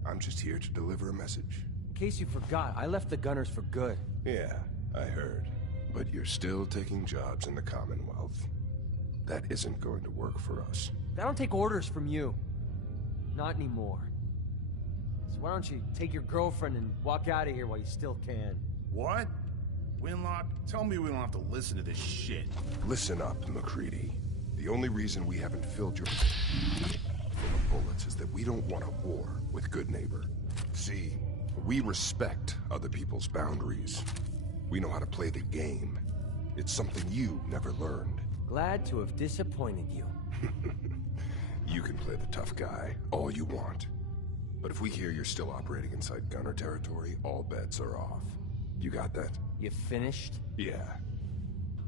I'm just here to deliver a message. In case you forgot, I left the Gunners for good. Yeah, I heard. But you're still taking jobs in the Commonwealth. That isn't going to work for us. I don't take orders from you. Not anymore. So why don't you take your girlfriend and walk out of here while you still can? What? Winlock, tell me we don't have to listen to this shit. Listen up, McCready. The only reason we haven't filled your full of bullets is that we don't want a war with Good Neighbor. See, we respect other people's boundaries. We know how to play the game. It's something you never learned. Glad to have disappointed you. You can play the tough guy all you want. But if we hear you're still operating inside Gunner territory, all bets are off. You got that? You finished? Yeah.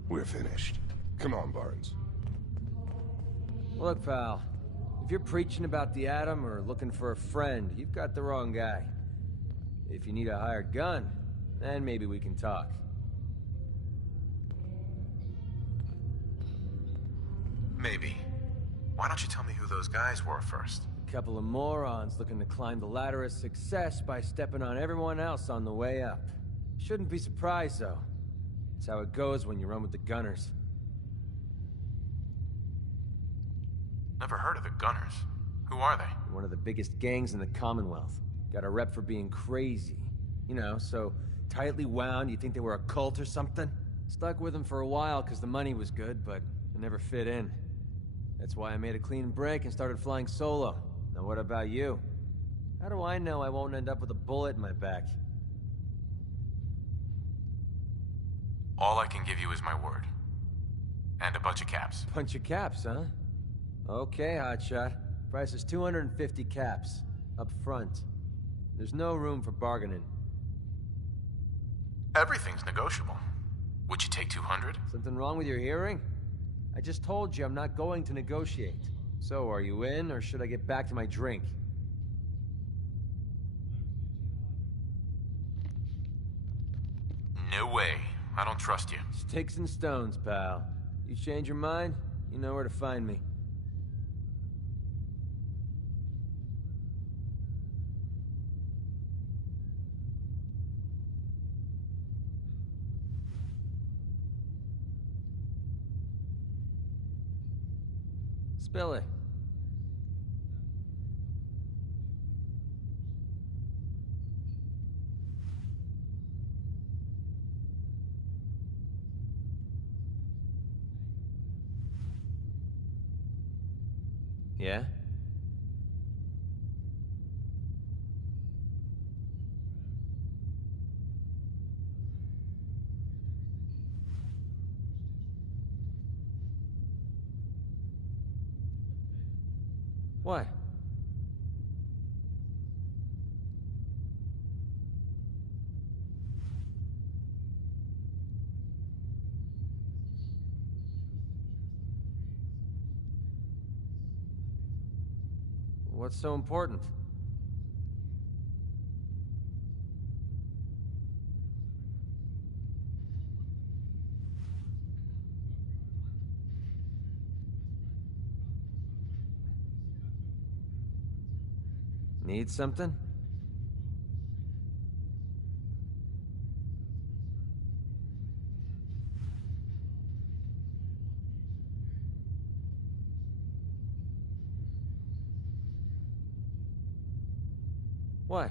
We're finished. Come on, Barnes. Look, pal. If you're preaching about the atom or looking for a friend, you've got the wrong guy. If you need a hired gun, then maybe we can talk. Maybe. Why don't you tell me who those guys were first? A couple of morons looking to climb the ladder of success by stepping on everyone else on the way up. Shouldn't be surprised, though. It's how it goes when you run with the Gunners. Never heard of the Gunners. Who are they? One of the biggest gangs in the Commonwealth. Got a rep for being crazy. You know, so tightly wound you think they were a cult or something? Stuck with them for a while because the money was good, but it never fit in. That's why I made a clean break and started flying solo. Now what about you? How do I know I won't end up with a bullet in my back? All I can give you is my word. And a bunch of caps. Bunch of caps, huh? Okay, hotshot. Price is 250 caps. Up front. There's no room for bargaining. Everything's negotiable. Would you take 200? Something wrong with your hearing? I just told you I'm not going to negotiate. So, are you in, or should I get back to my drink? No way. I don't trust you. Sticks and stones, pal. You change your mind, you know where to find me. Spill it. Yeah? What? What's so important? Need something? What?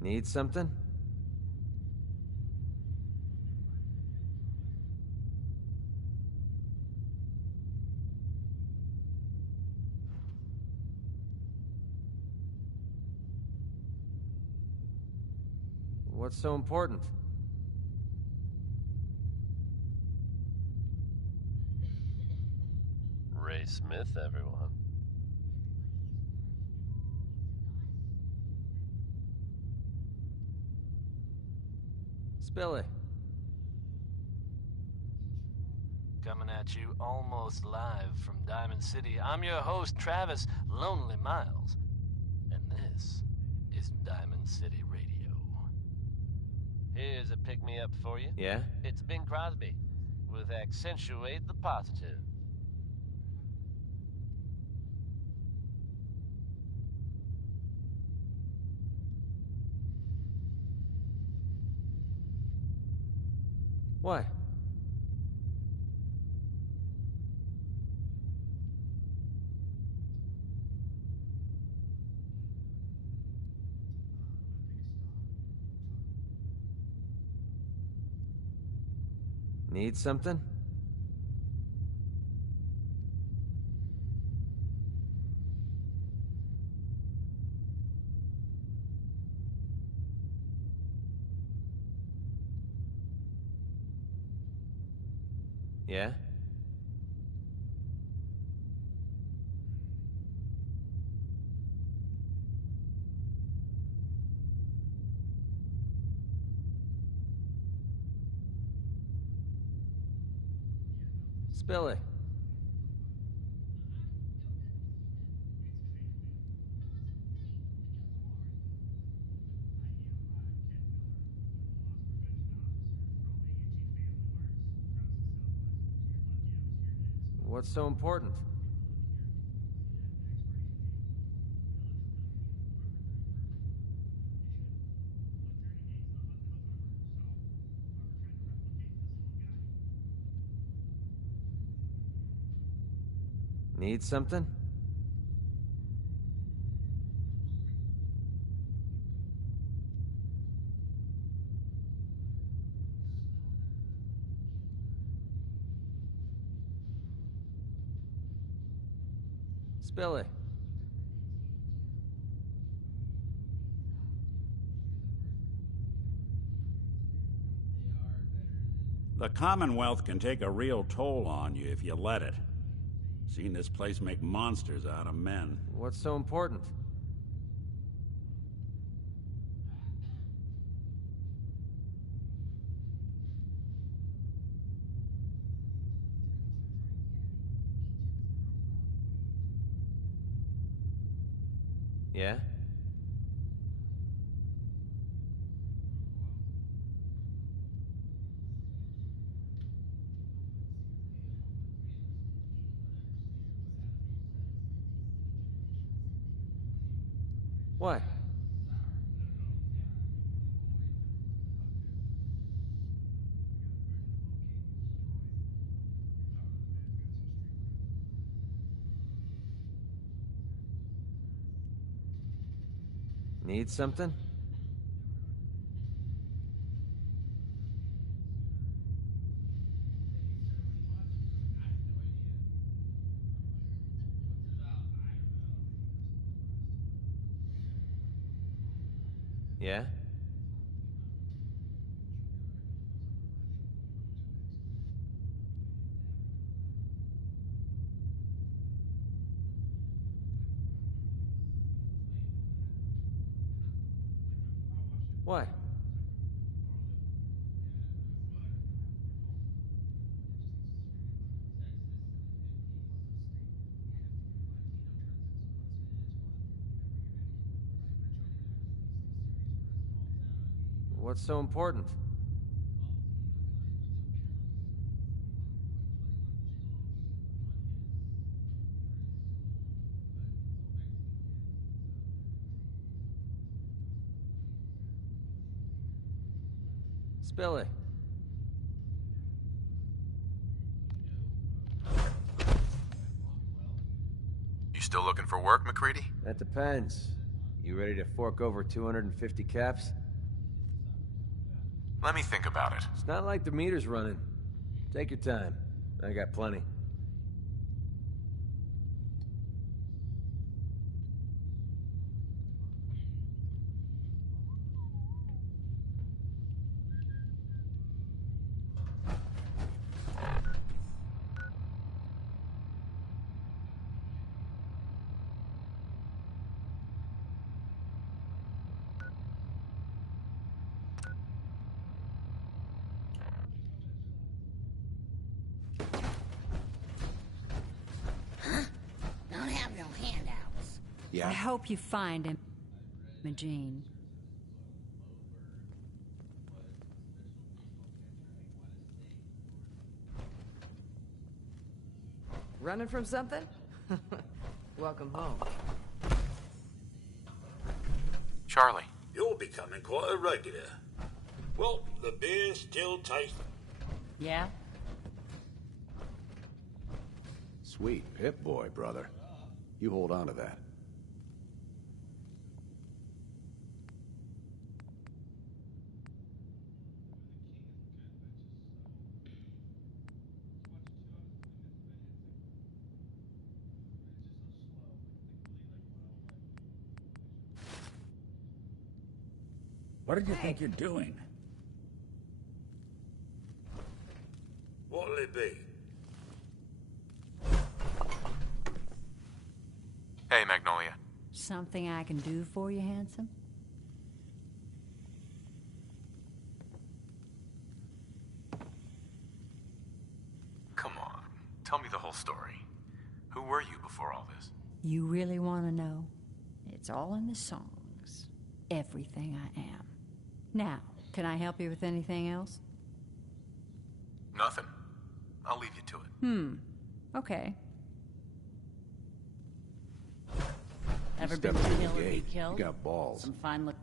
Need something? What's so important? Ray Smith, everyone. Spill it. Coming at you almost live from Diamond City. I'm your host, Travis Lonely Miles. And this is Diamond City Radio. Here's a pick-me-up for you. Yeah? It's Bing Crosby, with Accentuate the Positive. What? Need something? Yeah? Spill it. What's so important? Need something? Spill it. The Commonwealth can take a real toll on you if you let it. Seen this place make monsters out of men. What's so important? Yeah? What? Need something? Yeah? What? What's so important? Spill it. You still looking for work, McCready? That depends. You ready to fork over 250 caps? Let me think about it. It's not like the meter's running. Take your time. I got plenty. Don't have no handouts. I hope you find him, Imogene. Running from something? Welcome home. Charlie. You're becoming quite a regular. Well, the beer's still tasting. Yeah? Sweet Pip-Boy, brother. You hold on to that. What did you think you're doing? What'll it be? Hey, Magnolia. Something I can do for you, handsome? Come on. Tell me the whole story. Who were you before all this? You really want to know? It's all in the songs. Everything I am. Now, can I help you with anything else? Nothing. I'll leave you to it. Okay. Ever Step been to through the kill or be gate. killed? You got balls. Some fine look.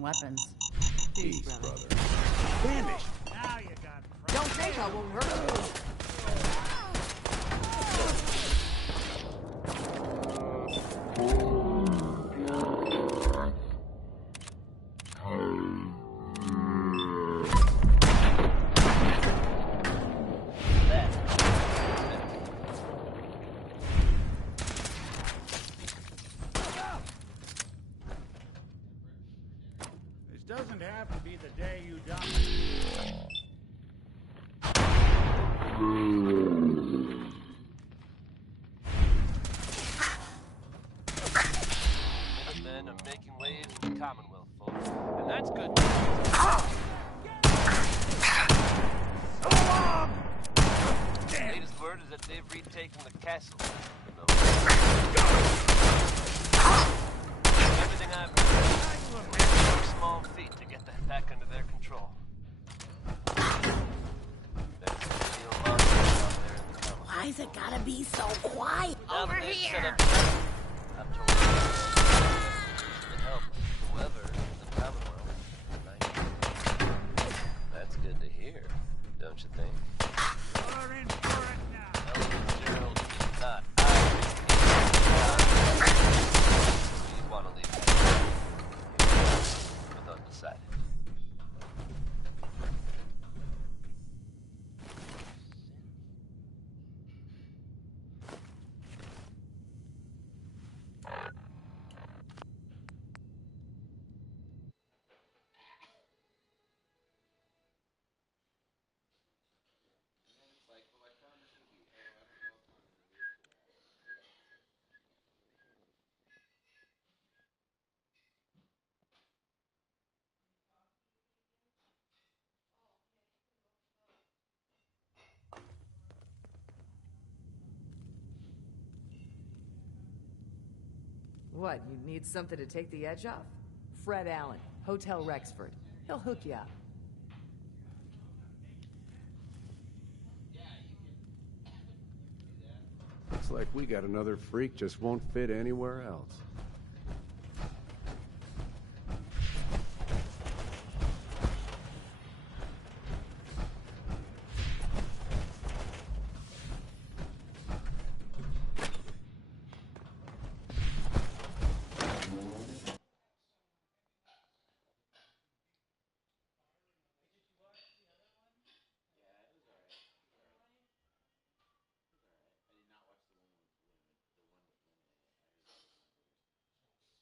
Weapons. Peace, brother. Vanish! Now you got problems. Don't think I won't hurt you. This doesn't have to be the day you die. Men are making waves in the Commonwealth, folks. And that's good. Latest word is that they've retaken the castle. Everything I've heard, it's a small feat to get that back under their control. There's a real monster out there in the Commonwealth. Why's it gotta be so quiet Now over that they've set here? up, I'm told inside. What, you need something to take the edge off? Fred Allen, Hotel Rexford. He'll hook you up. Looks like we got another freak just won't fit anywhere else.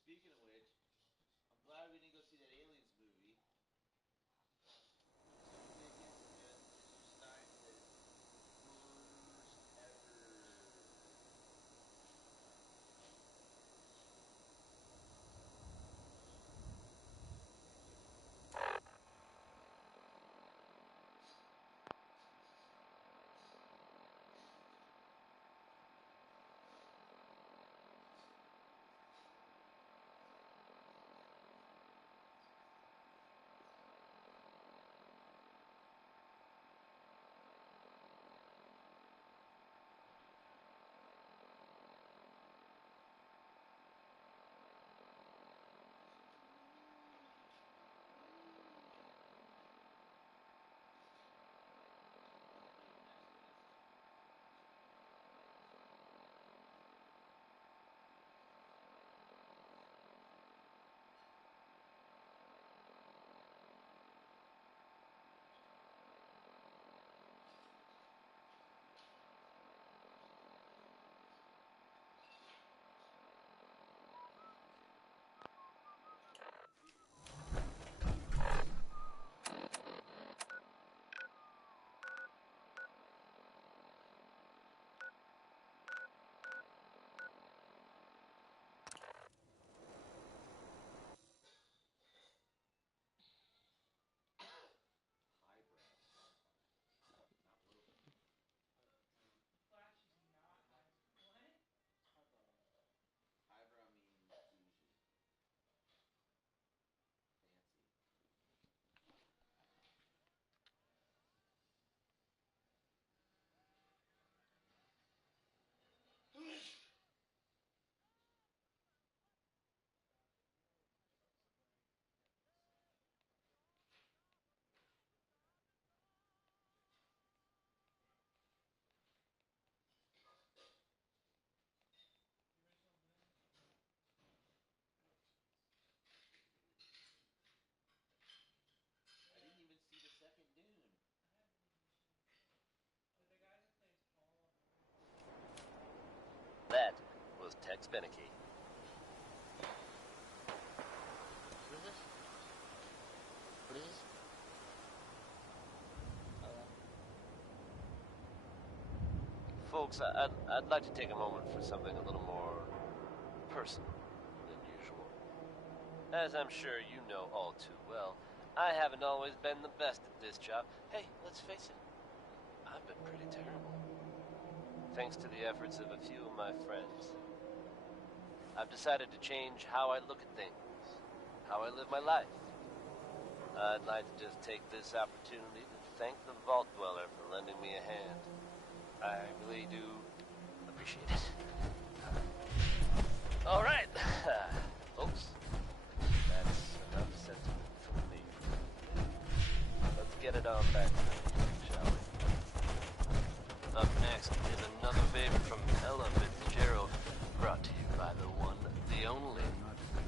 Speaking of which, I'm glad we didn't go see that Aliens movie. That was Tex Beneke. What is this? What is this? Folks, I'd like to take a moment for something a little more personal than usual. As I'm sure you know all too well, I haven't always been the best at this job. Hey, let's face it, I've been pretty terrible. Thanks to the efforts of a few of my friends, I've decided to change how I look at things, how I live my life. I'd like to just take this opportunity to thank the Vault Dweller for lending me a hand. I really do appreciate it. All right, folks, that's enough sentiment from me. Let's get it on back, shall we? Up next is another favor from Ella Fitzgerald, brought to you by the one, the only,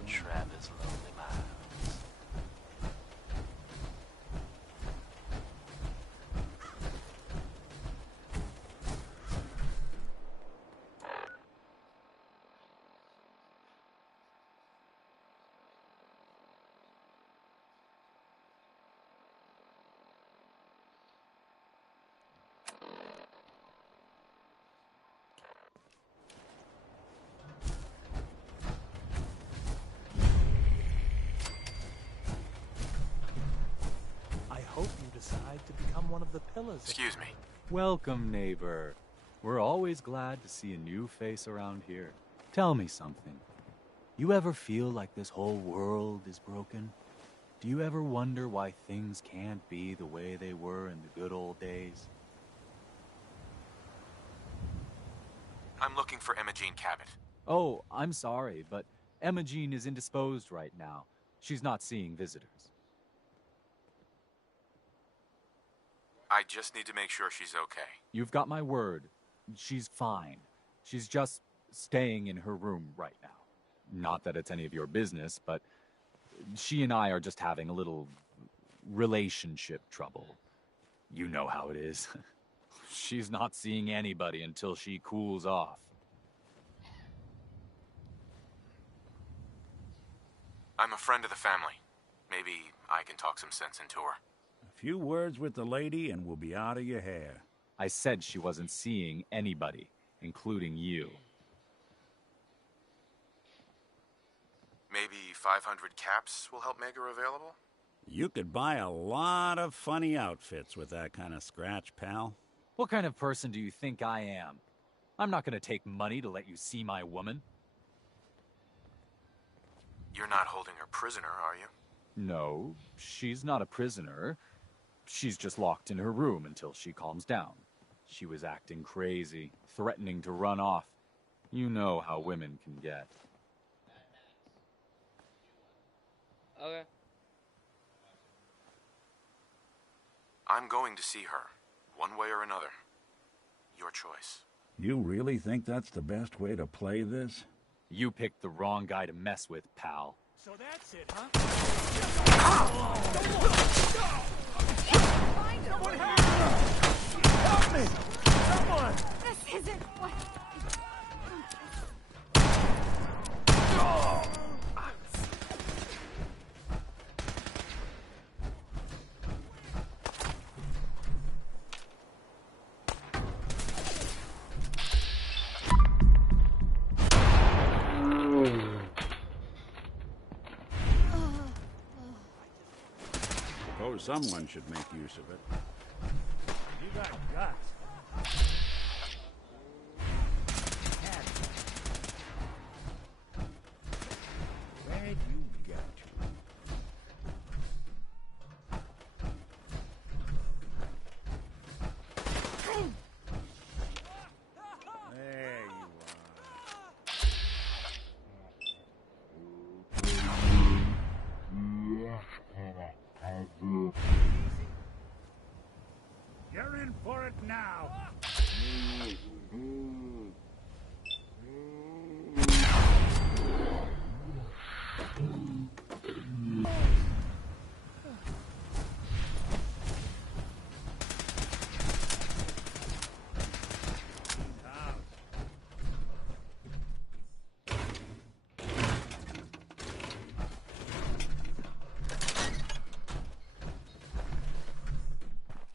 Travis Lonely Miles. decide to become one of the pillars. Excuse me. Welcome, neighbor. We're always glad to see a new face around here. Tell me something. You ever feel like this whole world is broken? Do you ever wonder why things can't be the way they were in the good old days? I'm looking for Emma Jean Cabot. Oh, I'm sorry, but Emma Jean is indisposed right now. She's not seeing visitors. I just need to make sure she's okay. You've got my word. She's fine. She's just staying in her room right now. Not that it's any of your business, but she and I are just having a little relationship trouble. You know how it is. She's not seeing anybody until she cools off. I'm a friend of the family. Maybe I can talk some sense into her. A few words with the lady and we'll be out of your hair. I said she wasn't seeing anybody, including you. Maybe 500 caps will help make her available? You could buy a lot of funny outfits with that kind of scratch, pal. What kind of person do you think I am? I'm not going to take money to let you see my woman. You're not holding her prisoner, are you? No, she's not a prisoner. She's just locked in her room until she calms down. She was acting crazy, threatening to run off. You know how women can get. Okay. I'm going to see her, one way or another. Your choice. You really think that's the best way to play this? You picked the wrong guy to mess with, pal. So that's it, huh? Someone help me! Someone! This isn't what... Suppose someone should make use of it. You got guts. Where'd you go to? There you are. You're in for it now.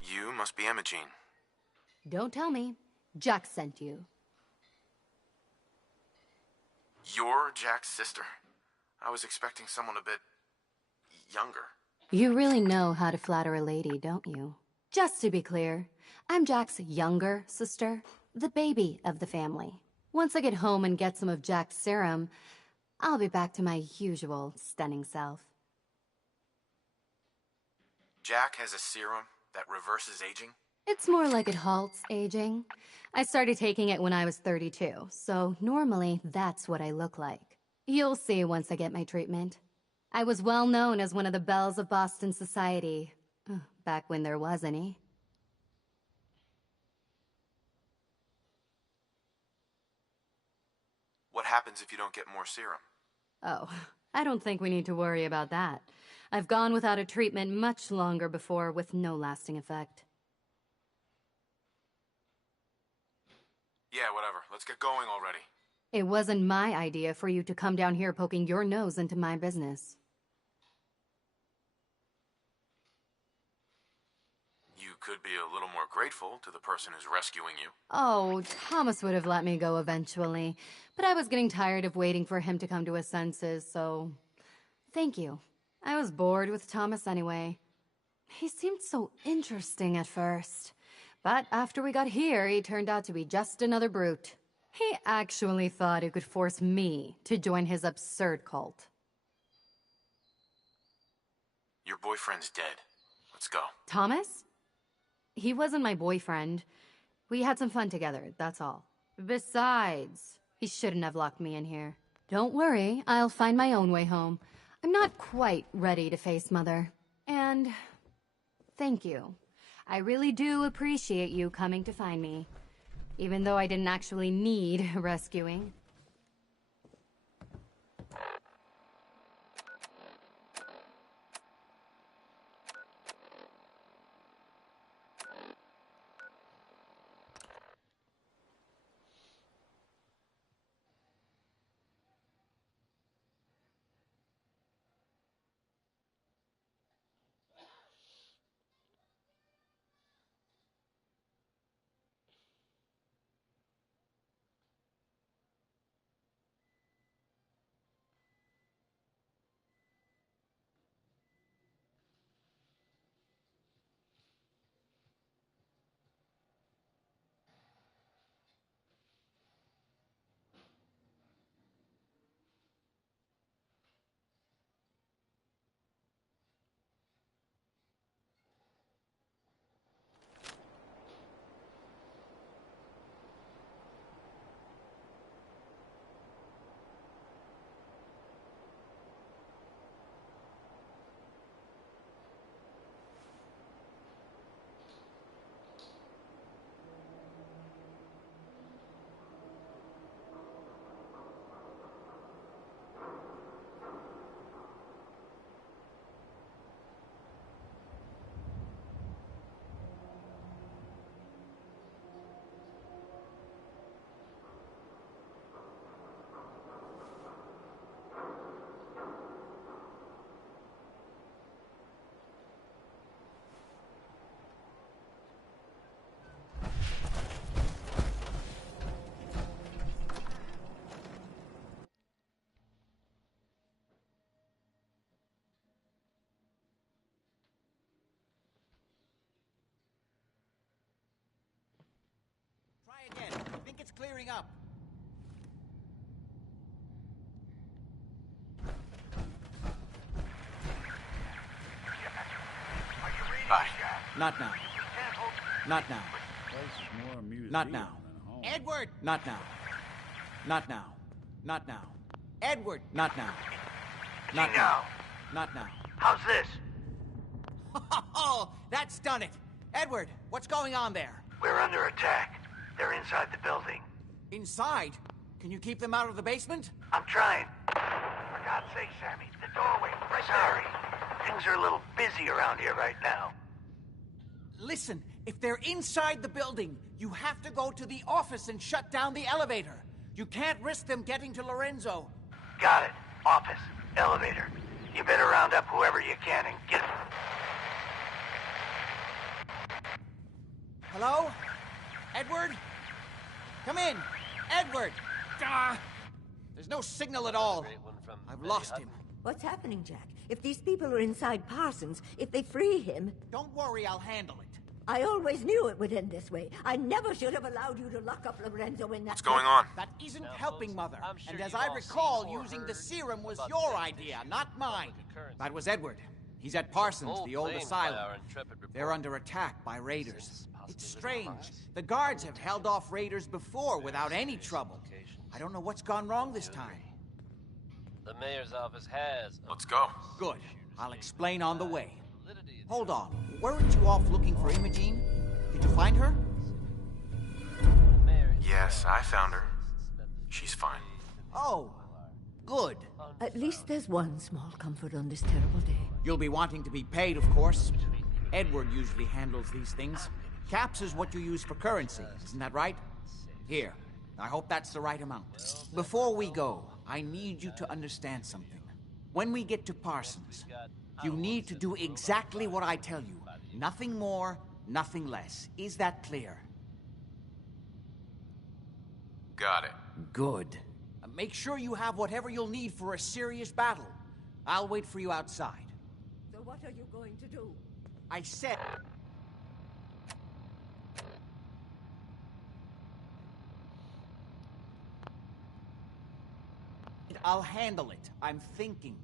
You must be Emma Jean. Don't tell me. Jack sent you. You're Jack's sister? I was expecting someone a bit... younger. You really know how to flatter a lady, don't you? Just to be clear, I'm Jack's younger sister, the baby of the family. Once I get home and get some of Jack's serum, I'll be back to my usual stunning self. Jack has a serum that reverses aging? It's more like it halts aging. I started taking it when I was 32, so normally that's what I look like. You'll see once I get my treatment. I was well known as one of the belles of Boston society, back when there was any. What happens if you don't get more serum? Oh, I don't think we need to worry about that. I've gone without a treatment much longer before with no lasting effect. Yeah, whatever. Let's get going already. It wasn't my idea for you to come down here poking your nose into my business. You could be a little more grateful to the person who's rescuing you. Oh, Thomas would have let me go eventually, but I was getting tired of waiting for him to come to his senses, so... Thank you. I was bored with Thomas anyway. He seemed so interesting at first. But after we got here, he turned out to be just another brute. He actually thought he could force me to join his absurd cult. Your boyfriend's dead. Let's go. Thomas? He wasn't my boyfriend. We had some fun together, that's all. Besides, he shouldn't have locked me in here. Don't worry, I'll find my own way home. I'm not quite ready to face Mother. And thank you. I really do appreciate you coming to find me, even though I didn't actually need rescuing. Again. I think it's clearing up. Bye. Not now. Not now. Not now. Edward! Not now. Not now. Not now. Edward! Not now. Not now. Not now. How's this? Oh, that's done it. Edward, what's going on there? We're under attack. They're inside the building. Inside? Can you keep them out of the basement? I'm trying. For God's sake, Sammy, the doorway. Sorry. Things are a little busy around here right now. Listen, if they're inside the building, you have to go to the office and shut down the elevator. You can't risk them getting to Lorenzo. Got it. Office. Elevator. You better round up whoever you can and get... Hello? Edward? Come in. Edward! Ah! There's no signal at all. I've lost him. What's happening, Jack? If these people are inside Parsons, if they free him... Don't worry, I'll handle it. I always knew it would end this way. I never should have allowed you to lock up Lorenzo in that... What's going on? That isn't helping, Mother. And as I recall, using the serum was your idea, not mine. That was Edward. He's at Parsons, the old asylum. They're under attack by raiders. It's strange. The guards have held off raiders before without any trouble. I don't know what's gone wrong this time. The mayor's office has... Let's go. Good. I'll explain on the way. Hold on. Weren't you off looking for Imogene? Did you find her? Yes, I found her. She's fine. Oh, good. At least there's one small comfort on this terrible day. You'll be wanting to be paid, of course. Edward usually handles these things. Caps is what you use for currency, isn't that right? Here. I hope that's the right amount. Before we go, I need you to understand something. When we get to Parsons, you need to do exactly what I tell you. Nothing more, nothing less. Is that clear? Got it. Good. Make sure you have whatever you'll need for a serious battle. I'll wait for you outside. So what are you going to do? I said... I'll handle it. I'm thinking.